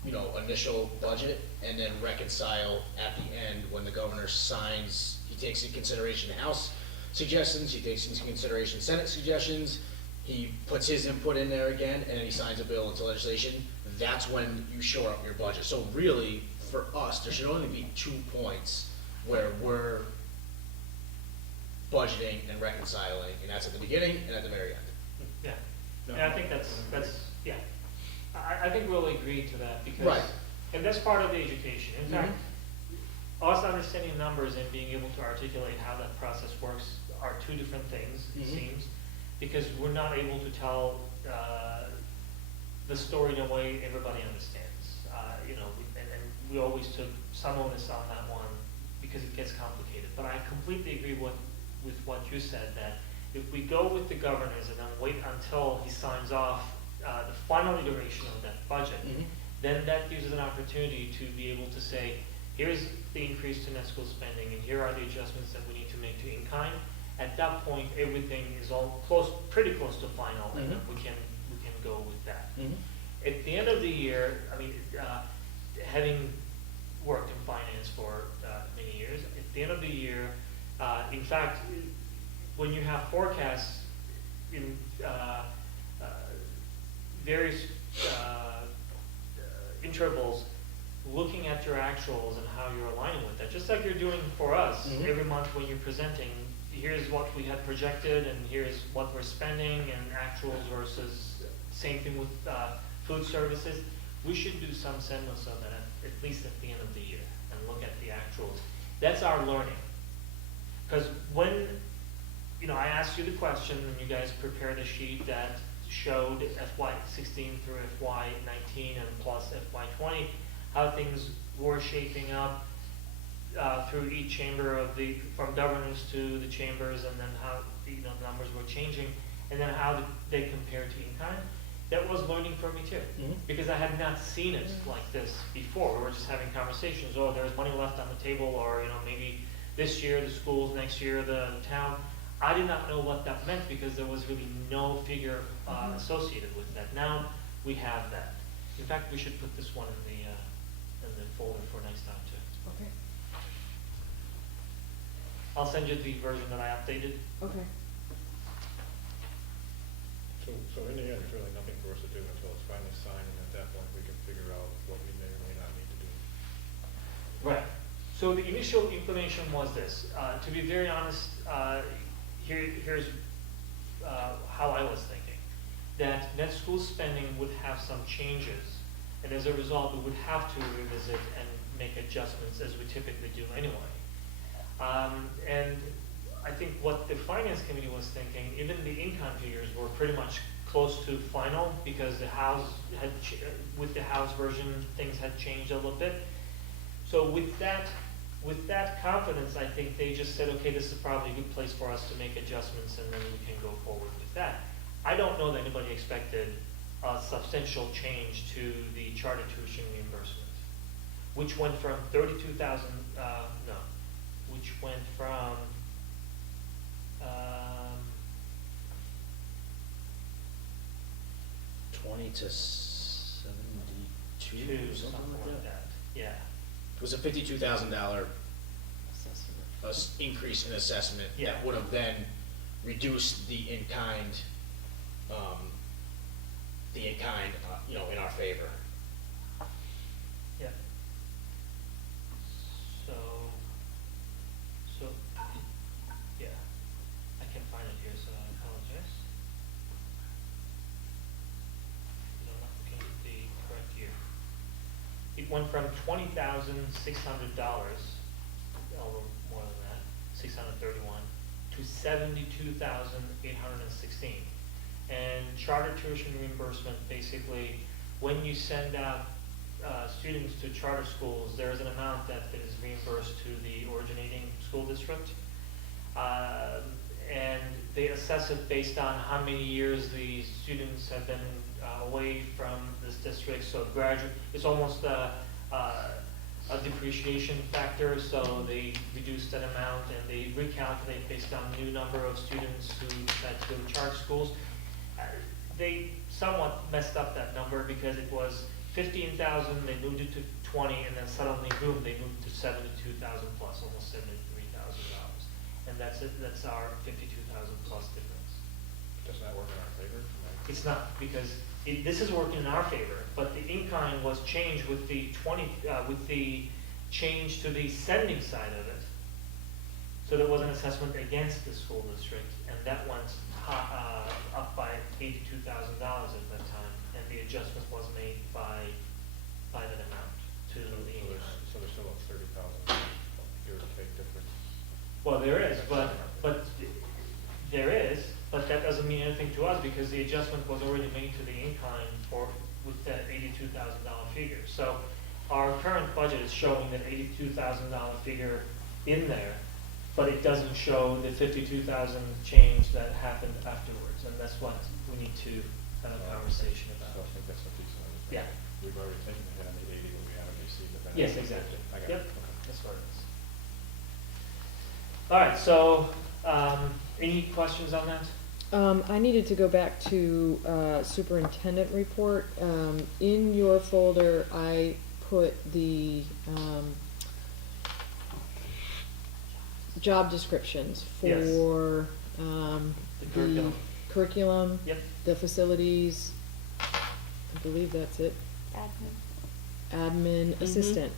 initial budget, and then reconcile at the end when the governor signs. He takes into consideration the House suggestions, he takes into consideration Senate suggestions, he puts his input in there again, and then he signs a bill into legislation. That's when you shore up your budget. So really, for us, there should only be 2 points where we're budgeting and reconciling, and that's at the beginning and at the very end. Yeah, No. and I think that's, yeah. I think we'll agree to that, because, Right. and that's part of the education. In fact, us understanding numbers and being able to articulate how that process works are two different things, it Mhm. seems, because we're not able to tell the story in a way everybody understands. And we always took some onus on that one because it gets complicated. But I completely agree with what you said, that if we go with the governors and then wait until he signs off the final iteration of that budget, Mhm. then that gives us an opportunity to be able to say, here's the increase to net school spending, and here are the adjustments that we need to make to in-kind. At that point, everything is all pretty close to final, and then we can go with that. Mhm. At the end of the year, having worked in finance for many years, at the end of the year, in fact, when you have forecasts in various intervals, looking at your actuals and how you're aligning with that, just like you're doing for us Mhm. every month when you're presenting, here's what we had projected and here's what we're spending and actuals versus same thing with food services. We should do some semblance of that at least at the end of the year and look at the actuals. That's our learning. Because when, I asked you the question and you guys prepared a sheet that showed FY16 through FY19 and plus FY20, how things were shaping up through each chamber from governors to the chambers, and then how the numbers were changing, and then how they compared to in-kind. That was learning for me too, Mhm. because I had not seen it like this before. We were just having conversations, there's money left on the table, or maybe this year the schools, next year the town. I did not know what that meant because there was really no figure associated with that. Now we have that. In fact, we should put this one in the in the folder for next time too. Okay. I'll send you the version that I updated. Okay. So in the end, there's really nothing for us to do until it's finally signed, and at that point, we can figure out what we may or may not need to do. Right. So the initial inclination was this. To be very honest, here's how I was thinking. That net school spending would have some changes, and as a result, we would have to revisit and make adjustments as we typically do anyway. And I think what the finance committee was thinking, even the in-kind figures were pretty much close to final because the House had, with the House version, things had changed a little bit. So with that confidence, I think they just said, okay, this is probably a good place for us to make adjustments, and then we can go forward with that. I don't know that anybody expected a substantial change to the charter tuition reimbursement, which went from 32,000, which went from 20 to 72, to something like that. Yeah. It was a $52,000 increase in assessment Yeah. that would have then reduced the in-kind, in our favor. Yeah. So, yeah, I can find it here, so I apologize. No, I'm not looking at the correct year. It went from $20,600, although more than that, 631, to 72,816. And charter tuition reimbursement, basically, when you send out students to charter schools, there is an amount that is reimbursed to the originating school district. And they assess it based on how many years the students have been away from this district. So it's almost a depreciation factor, so they reduce that amount and they recalculate based on the new number of students who decide to go to charter schools. They somewhat messed up that number because it was 15,000, they moved it to 20, and then suddenly, boom, they moved to 72,000 plus, almost $73,000. And that's it, that's our 52,000 plus difference. Does that work in our favor? It's not, because this is working in our favor, but the in-kind was changed with the with the change to the sending side of it. So there was an assessment against the school district, and that went up by $82,000 at that time, and the adjustment was made by that amount to the in-kind. So there's still a 30,000 give or take difference. Well, there is, but that doesn't mean anything to us because the adjustment was already made to the in-kind with that $82,000 figure. So our current budget is showing that $82,000 figure in there, but it doesn't show the 52,000 change that happened afterwards, and that's what we need to have a conversation So about. I think that's a piece of it. Yeah. We've already taken the hit on the 80 when we haven't received the benefit. Yes, exactly. I got Yep, it. Okay. that's what it is. All right, so any questions on that? I needed to go back to superintendent report. In your folder, I put the job descriptions Yes. for The curriculum. curriculum, Yep. the facilities, I believe that's it, admin assistant.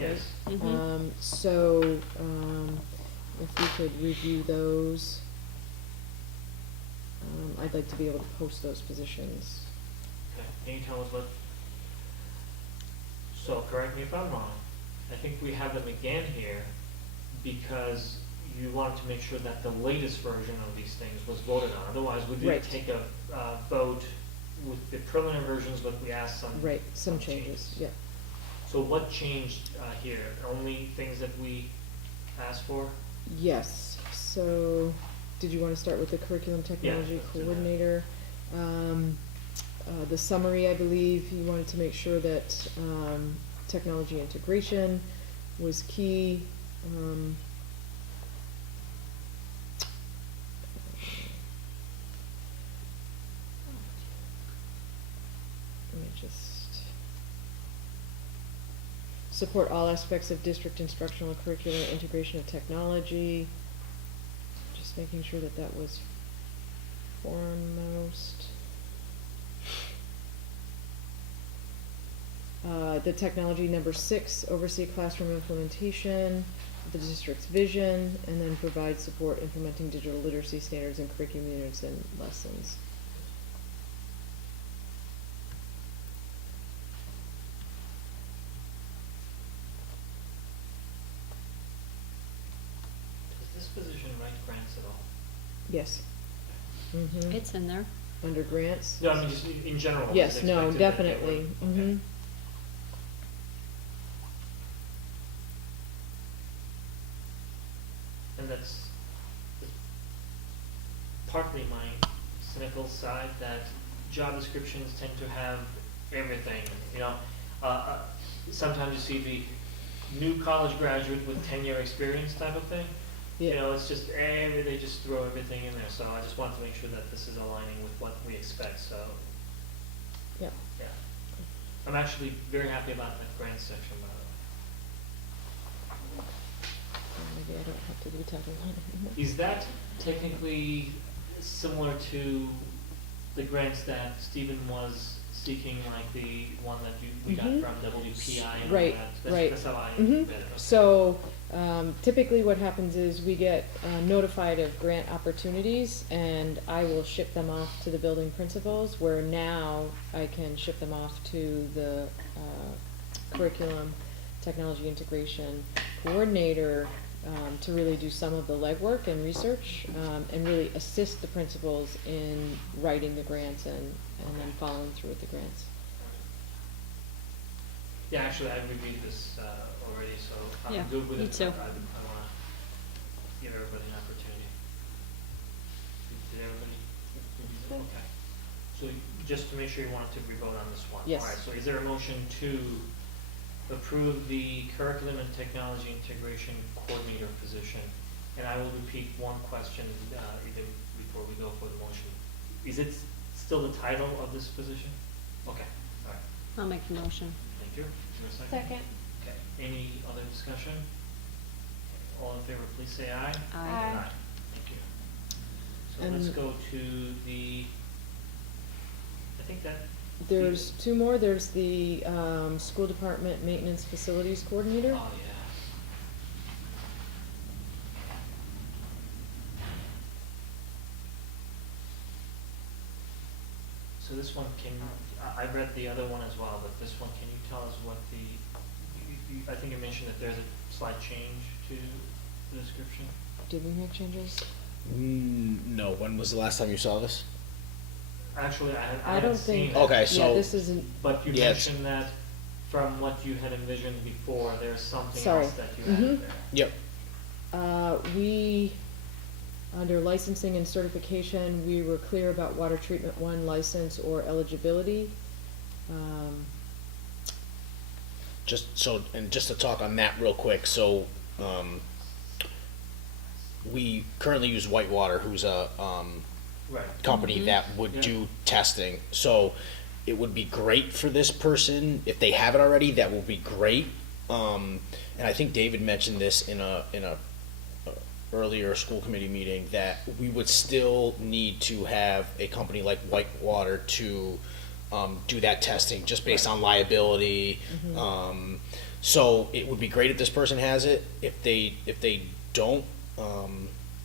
Yes. So, if we could review those, I'd like to be able to post those positions. Okay, can you tell us what? So correct me if I'm wrong. I think we have them again here because you wanted to make sure that the latest version of these things was voted on. Otherwise, we did Right. take a vote with the preliminary versions, but we asked some. Right, some changes, yeah. So what changed here? Only things that we asked for? Yes, so, did you wanna start with the curriculum technology let's do that. coordinator? The summary, I believe, you wanted to make sure that, technology integration was key. Let me just, support all aspects of district instructional and curricular integration of technology. Just making sure that that was foremost. The technology number 6, oversee classroom implementation, the district's vision, and then provide support implementing digital literacy standards in curriculum units and lessons. Does this position write grants at all? Yes. Mm-hmm. It's in there. Under grants? No, I mean, just in general. is Yes, it no, expected that they definitely. would- okay. Mm-hmm. And that's partly my cynical side, that job descriptions tend to have everything, you know. Sometimes you see the new college graduate with 10-year experience type of thing. You Yeah. know, it's just, they just throw everything in there, so I just want to make sure that this is aligning with what we expect, so, Yeah. yeah. I'm actually very happy about that grant section, by the way. Maybe I don't have to detail the line anymore. Is that technically similar to the grants that Stephen was seeking, like the one that we got Mhm. from WPI and all Right, that? right. That's how I Mhm. read it. Okay. So, typically what happens is we get notified of grant opportunities, and I will ship them off to the building principals, where now I can ship them off to the curriculum technology integration coordinator, to really do some of the legwork and research, and really assist the principals in writing the grants and then following through with the grants. Yeah, actually, I reviewed this already, so Yeah, I'm good with me it. too. I want to give everybody an opportunity. Did everybody? Okay. So just to make sure you wanted to re-vote on this one? Yes. All right, so is there a motion to approve the curriculum and technology integration coordinator position? And I will repeat one question even before we go for the motion. Is it still the title of this position? Okay, all right. I'll make the motion. Thank you. Is there a second? Second. Okay, any other discussion? All in favor, please say aye. Aye. Thank you. So let's And- go to the, I think that. There's two more. There's the school department maintenance facilities coordinator. Oh, yeah. So this one, I read the other one as well, but this one, can you tell us what I think you mentioned that there's a slight change to the description? Did we make changes? No, when was the last time you saw this? Actually, I I haven't don't seen think. it. Okay, Yeah, so- this isn't. But you Yeah, it's- mentioned that from what you had envisioned before, there's something Sorry. else that you added Mhm. there. Yep. We, under licensing and certification, we were clear about water treatment 1 license or eligibility. Just to talk on that real quick, so, we currently use Whitewater, who's a, Right. company that would Yeah. do testing. So it would be great for this person, if they have it already, that will be great. And I think David mentioned this in a earlier school committee meeting, that we would still need to have a company like Whitewater to do that testing, just based on liability. So it would be great if this person has it. If they don't,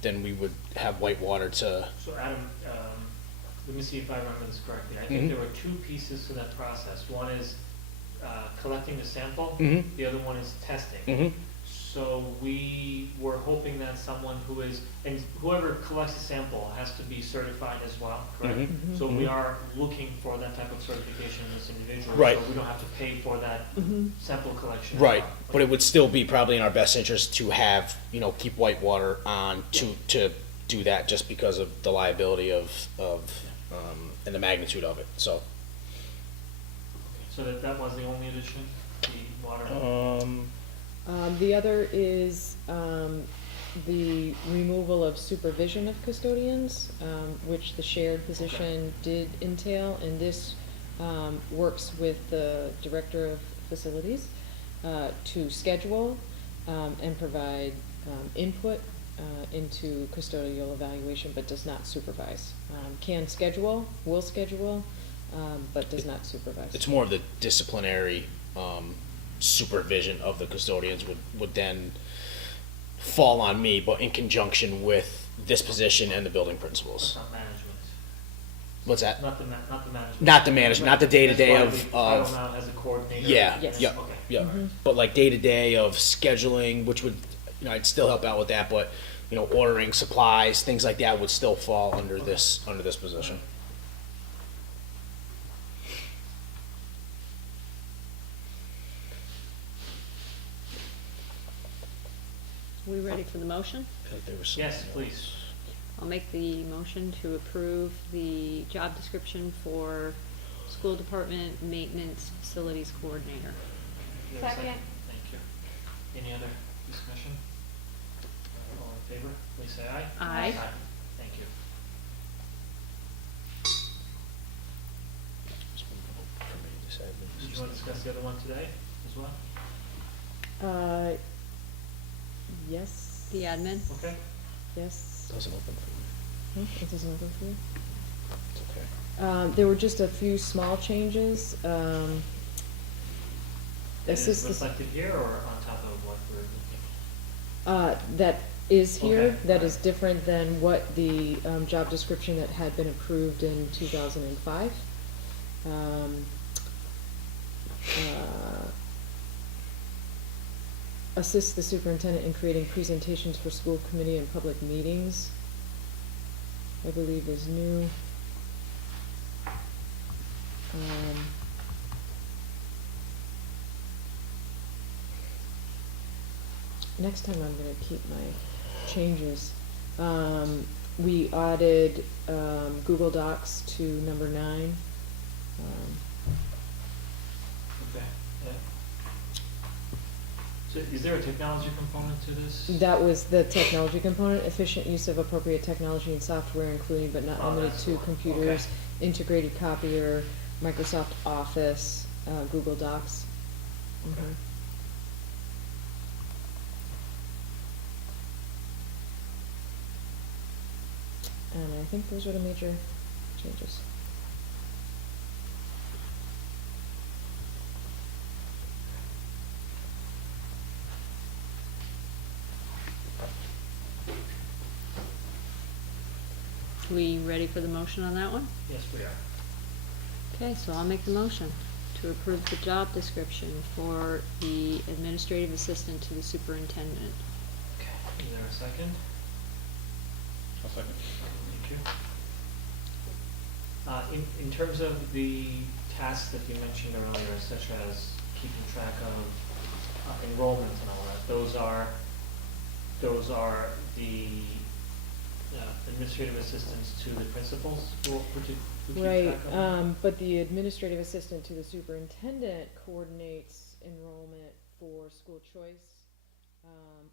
then we would have Whitewater to. So Adam, let me see if I remember this correctly. I think Mhm. there were 2 pieces to that process. One is collecting the sample. Mhm. The other one is testing. Mhm. So we were hoping that someone who is, and whoever collects the sample has to be certified as well, correct? Mhm. So we Mhm. are looking for that type of certification in this individual. Right. So we don't have to pay for that sample collection. as Right, well. but it would still be probably in our best interest to have, keep Whitewater on to do that, just because of the liability of, and the magnitude of it, so. So that was the only addition, the water? The other is the removal of supervision of custodians, which the shared position did entail, and this works with the director of facilities. to schedule and provide input into custodial evaluation, but does not supervise. Can schedule, will schedule, but does not supervise. It's more of the disciplinary supervision of the custodians would then fall on me, but in conjunction with this position and the building It's principals. not management. What's that? Not the management. Not the management, not the day-to-day That's why we of, title him out as a coordinator. yeah, Yes. yeah, Okay. yeah. Mhm. But like day-to-day of scheduling, which would, I'd still help out with that, but, ordering supplies, things like that would still fall under this position. We ready for the motion? I feel like there was Yes, something please. else. I'll make the motion to approve the job description for school department maintenance facilities coordinator. You have a Second. Thank you. Any other discussion? All in favor, please say aye. Aye. Thank you. For me, this admin Did you want to discuss the other one today as well? Yes. The admin? Okay. Yes. doesn't open for me. It doesn't open for you? It's okay. There were just a few small changes. That is Assist the- reflected here or on top of what we're looking? That is here, Okay. that is different than what the job description that had been approved in 2005. Assist the superintendent in creating presentations for school committee and public meetings, I believe is new. Next time I'm gonna keep my changes. We added Google Docs to number 9. Okay, yeah. So is there a technology component to this? That was the technology component, efficient use of appropriate technology and software, including but not Oh, limited that's to the one. computers, Okay. integrated copier, Microsoft Office, Google Docs. Okay. Mhm. And I think those are the major changes. We ready for the motion on that one? Yes, we are. Okay, so I'll make the motion to approve the job description for the administrative assistant to the superintendent. Okay. Is there a second? I'll second. Thank you. In terms of the tasks that you mentioned earlier, such as keeping track of enrollment and all that, those are the administrative assistants to the principals who keep Right, track of them? but the administrative assistant to the superintendent coordinates enrollment for school choice,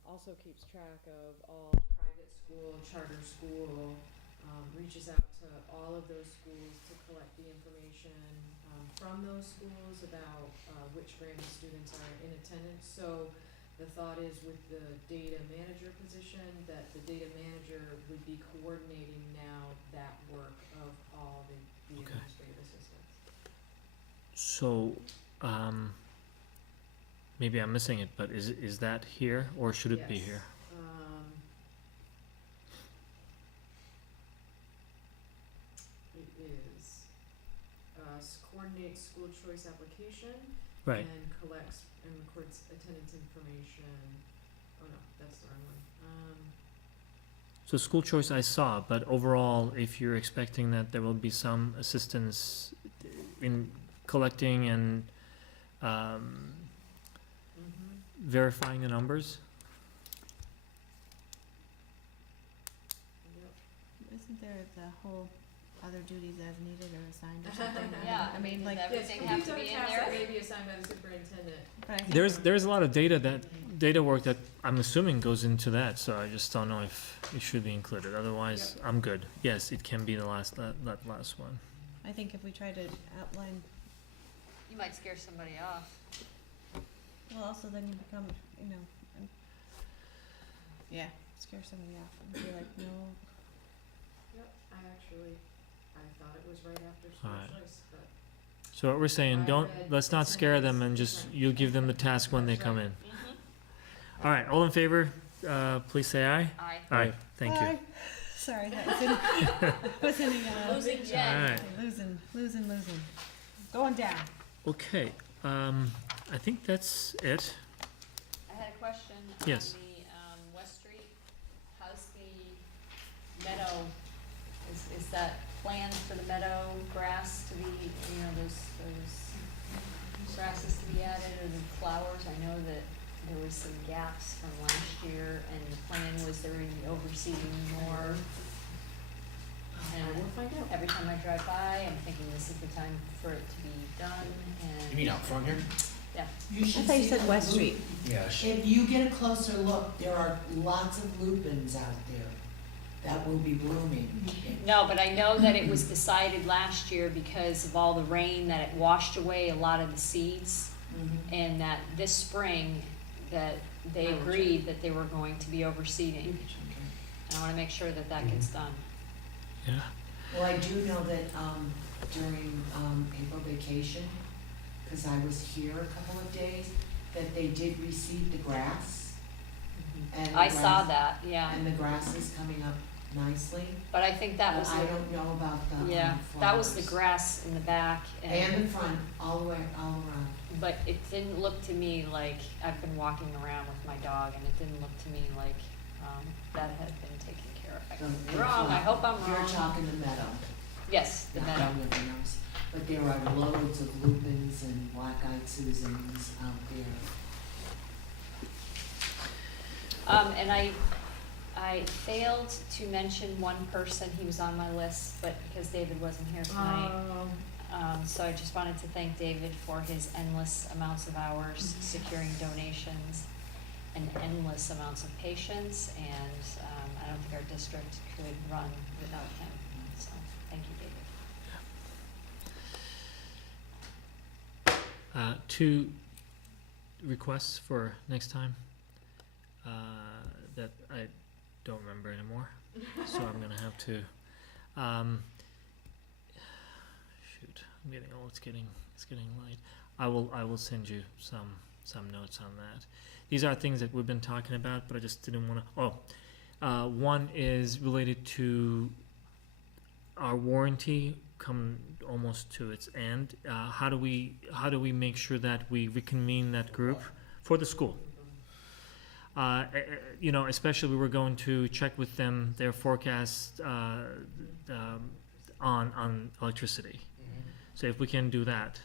also keeps track of all private school, charter school, reaches out to all of those schools to collect the information, from those schools about, which Granby students are in attendance. So the thought is with the data manager position, that the data manager would be coordinating now that work of all the Okay. administrative assistants. So, maybe I'm missing it, but is that here or should it be Yes. here? It is, coordinates school choice application. Right. And collects and records attendance information. Oh no, that's the wrong one. So school choice I saw, but overall, if you're expecting that there will be some assistance in collecting and verifying the numbers? Yep. Isn't there the whole other duties as needed or assigned or something? Yeah, I mean, does like, everything Yes, have these to are be in tasks there? that may be assigned by the superintendent. but I think There's a lot of data work that I'm assuming goes into that, so I just don't know if it should be included. Otherwise, I'm good. Yes, it can be the last one. I think if we try to outline, You might scare somebody off. Well, also then you become, you know, yeah, scare somebody off and be like, no. Yep, I thought it was right after All right. choice, but. So what we're saying, let's not scare them and just, you give them the task when they come in. All right, all in favor, please say aye. Aye. Aye, thank you. Bye. Sorry, that wasn't Losing All Jen. right, losing. Going down. okay, I think that's it. I had a question on Yes. the West Street. How's the meadow? Is that planned for the meadow grass to be, you know, those grasses to be added, or the flowers? I know that there was some gaps from last year, and the plan was they were going to be overseeding more. And We'll find out. every time I drive by, I'm thinking this is the time for it to be done, and. You mean out front here? Yeah. You I should thought you see said the West lu- Street. Yeah. If you get a closer look, there are lots of lupins out there that will be blooming. No, but I know that it was decided last year because of all the rain that it washed away a lot of the seeds, Mhm. and that this spring, that they agreed that they were going to be overseeding. And I want to make sure that that gets done. Yeah. Well, I do know that during April vacation, because I was here a couple of days, that they did reseed the grass. And the I saw grass- that, yeah, And the grass is coming up nicely. but I think that was, I don't know about the yeah, that was the flowers. grass in the back, And the front, all the way, all around. but it didn't look to me like, I've been walking around with my dog, and it didn't look to me like that had been taken care of. I could be wrong, I hope I'm You're wrong. talking the meadow. Yes, the not meadow. anything else. But there are loads of lupins and black-eyed Susans out there. And I failed to mention one person, he was on my list, but because David wasn't here tonight. So I just wanted to thank David for his endless amounts of hours securing donations and endless amounts of patience, and I don't think our district could run without him, so thank you, David. Two requests for next time that I don't remember anymore, so I'm gonna have to. Shoot, I'm getting old. It's getting late. I will send you some notes on that. These are things that we've been talking about, but I just didn't want to. One is related to our warranty come almost to its end. How do we make sure that we reconvene that group for the school? You know, especially we were going to check with them their forecast on electricity. So if we can do that,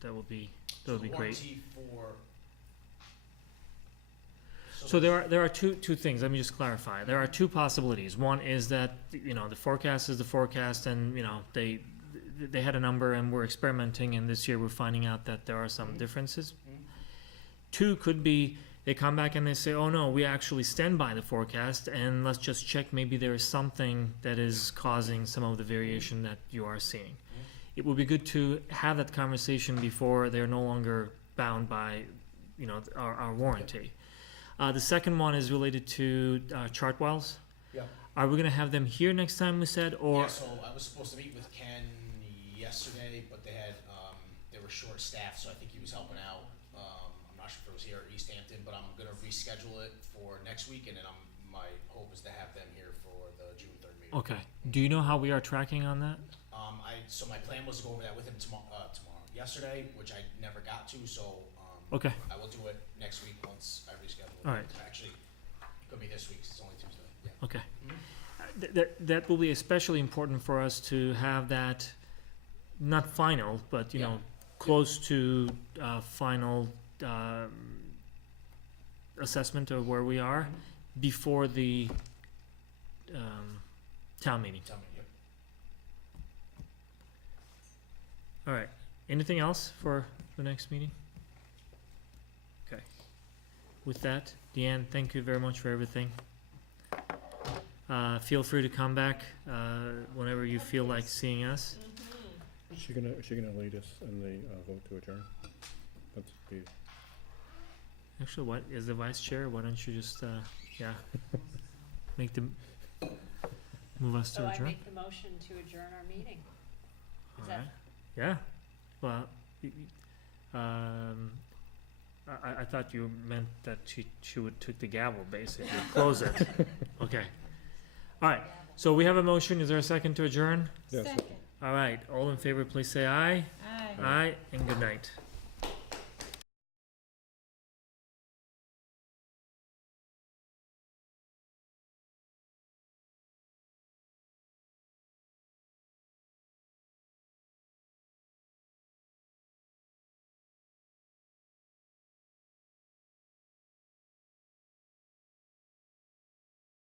that would be great. Warranty for. So there are two things. Let me just clarify. There are two possibilities. One is that, you know, the forecast is the forecast, and, you know, they had a number and we're experimenting, and this year we're finding out that there are some differences. Two could be they come back and they say, oh no, we actually stand by the forecast, and let's just check, maybe there is something that is causing some of the variation that you are seeing. It would be good to have that conversation before they're no longer bound by, you know, our warranty. The second one is related to Chartwells. Yeah. Are we going to have them here next time, we said, or? Yeah, so I was supposed to meet with Ken yesterday, but they were short-staffed, so I think he was helping out. I'm not sure if it was here or East Hampton, but I'm gonna reschedule it for next week, and then my hope is to have them here for the June 3rd meeting. Okay. Do you know how we are tracking on that? So my plan was to go over that with him yesterday, which I never got to, so, Okay. I will do it next week once I reschedule it. All right. Actually, it could be this week, 'cause it's only Tuesday, yeah. Okay. That will be especially important for us to have that, not final, but, you know, close to final assessment of where we are before the town meeting. Tell me, yep. All right. Anything else for the next meeting? Okay. With that, Deanne, thank you very much for everything. Feel free to come back whenever you feel like seeing us. Is she gonna lead us in the vote to adjourn? That's the, Actually, what, is the vice chair, why don't you just, yeah, make the, move us So to I adjourn? make the motion to adjourn our meeting. Is that Alright, yeah, well, I thought you meant that she would took the gavel, basically, close it. Okay. Alright, so we have a motion, is there a second to adjourn? Second. Alright, all in favor, please say aye. Aye. Aye, and good night.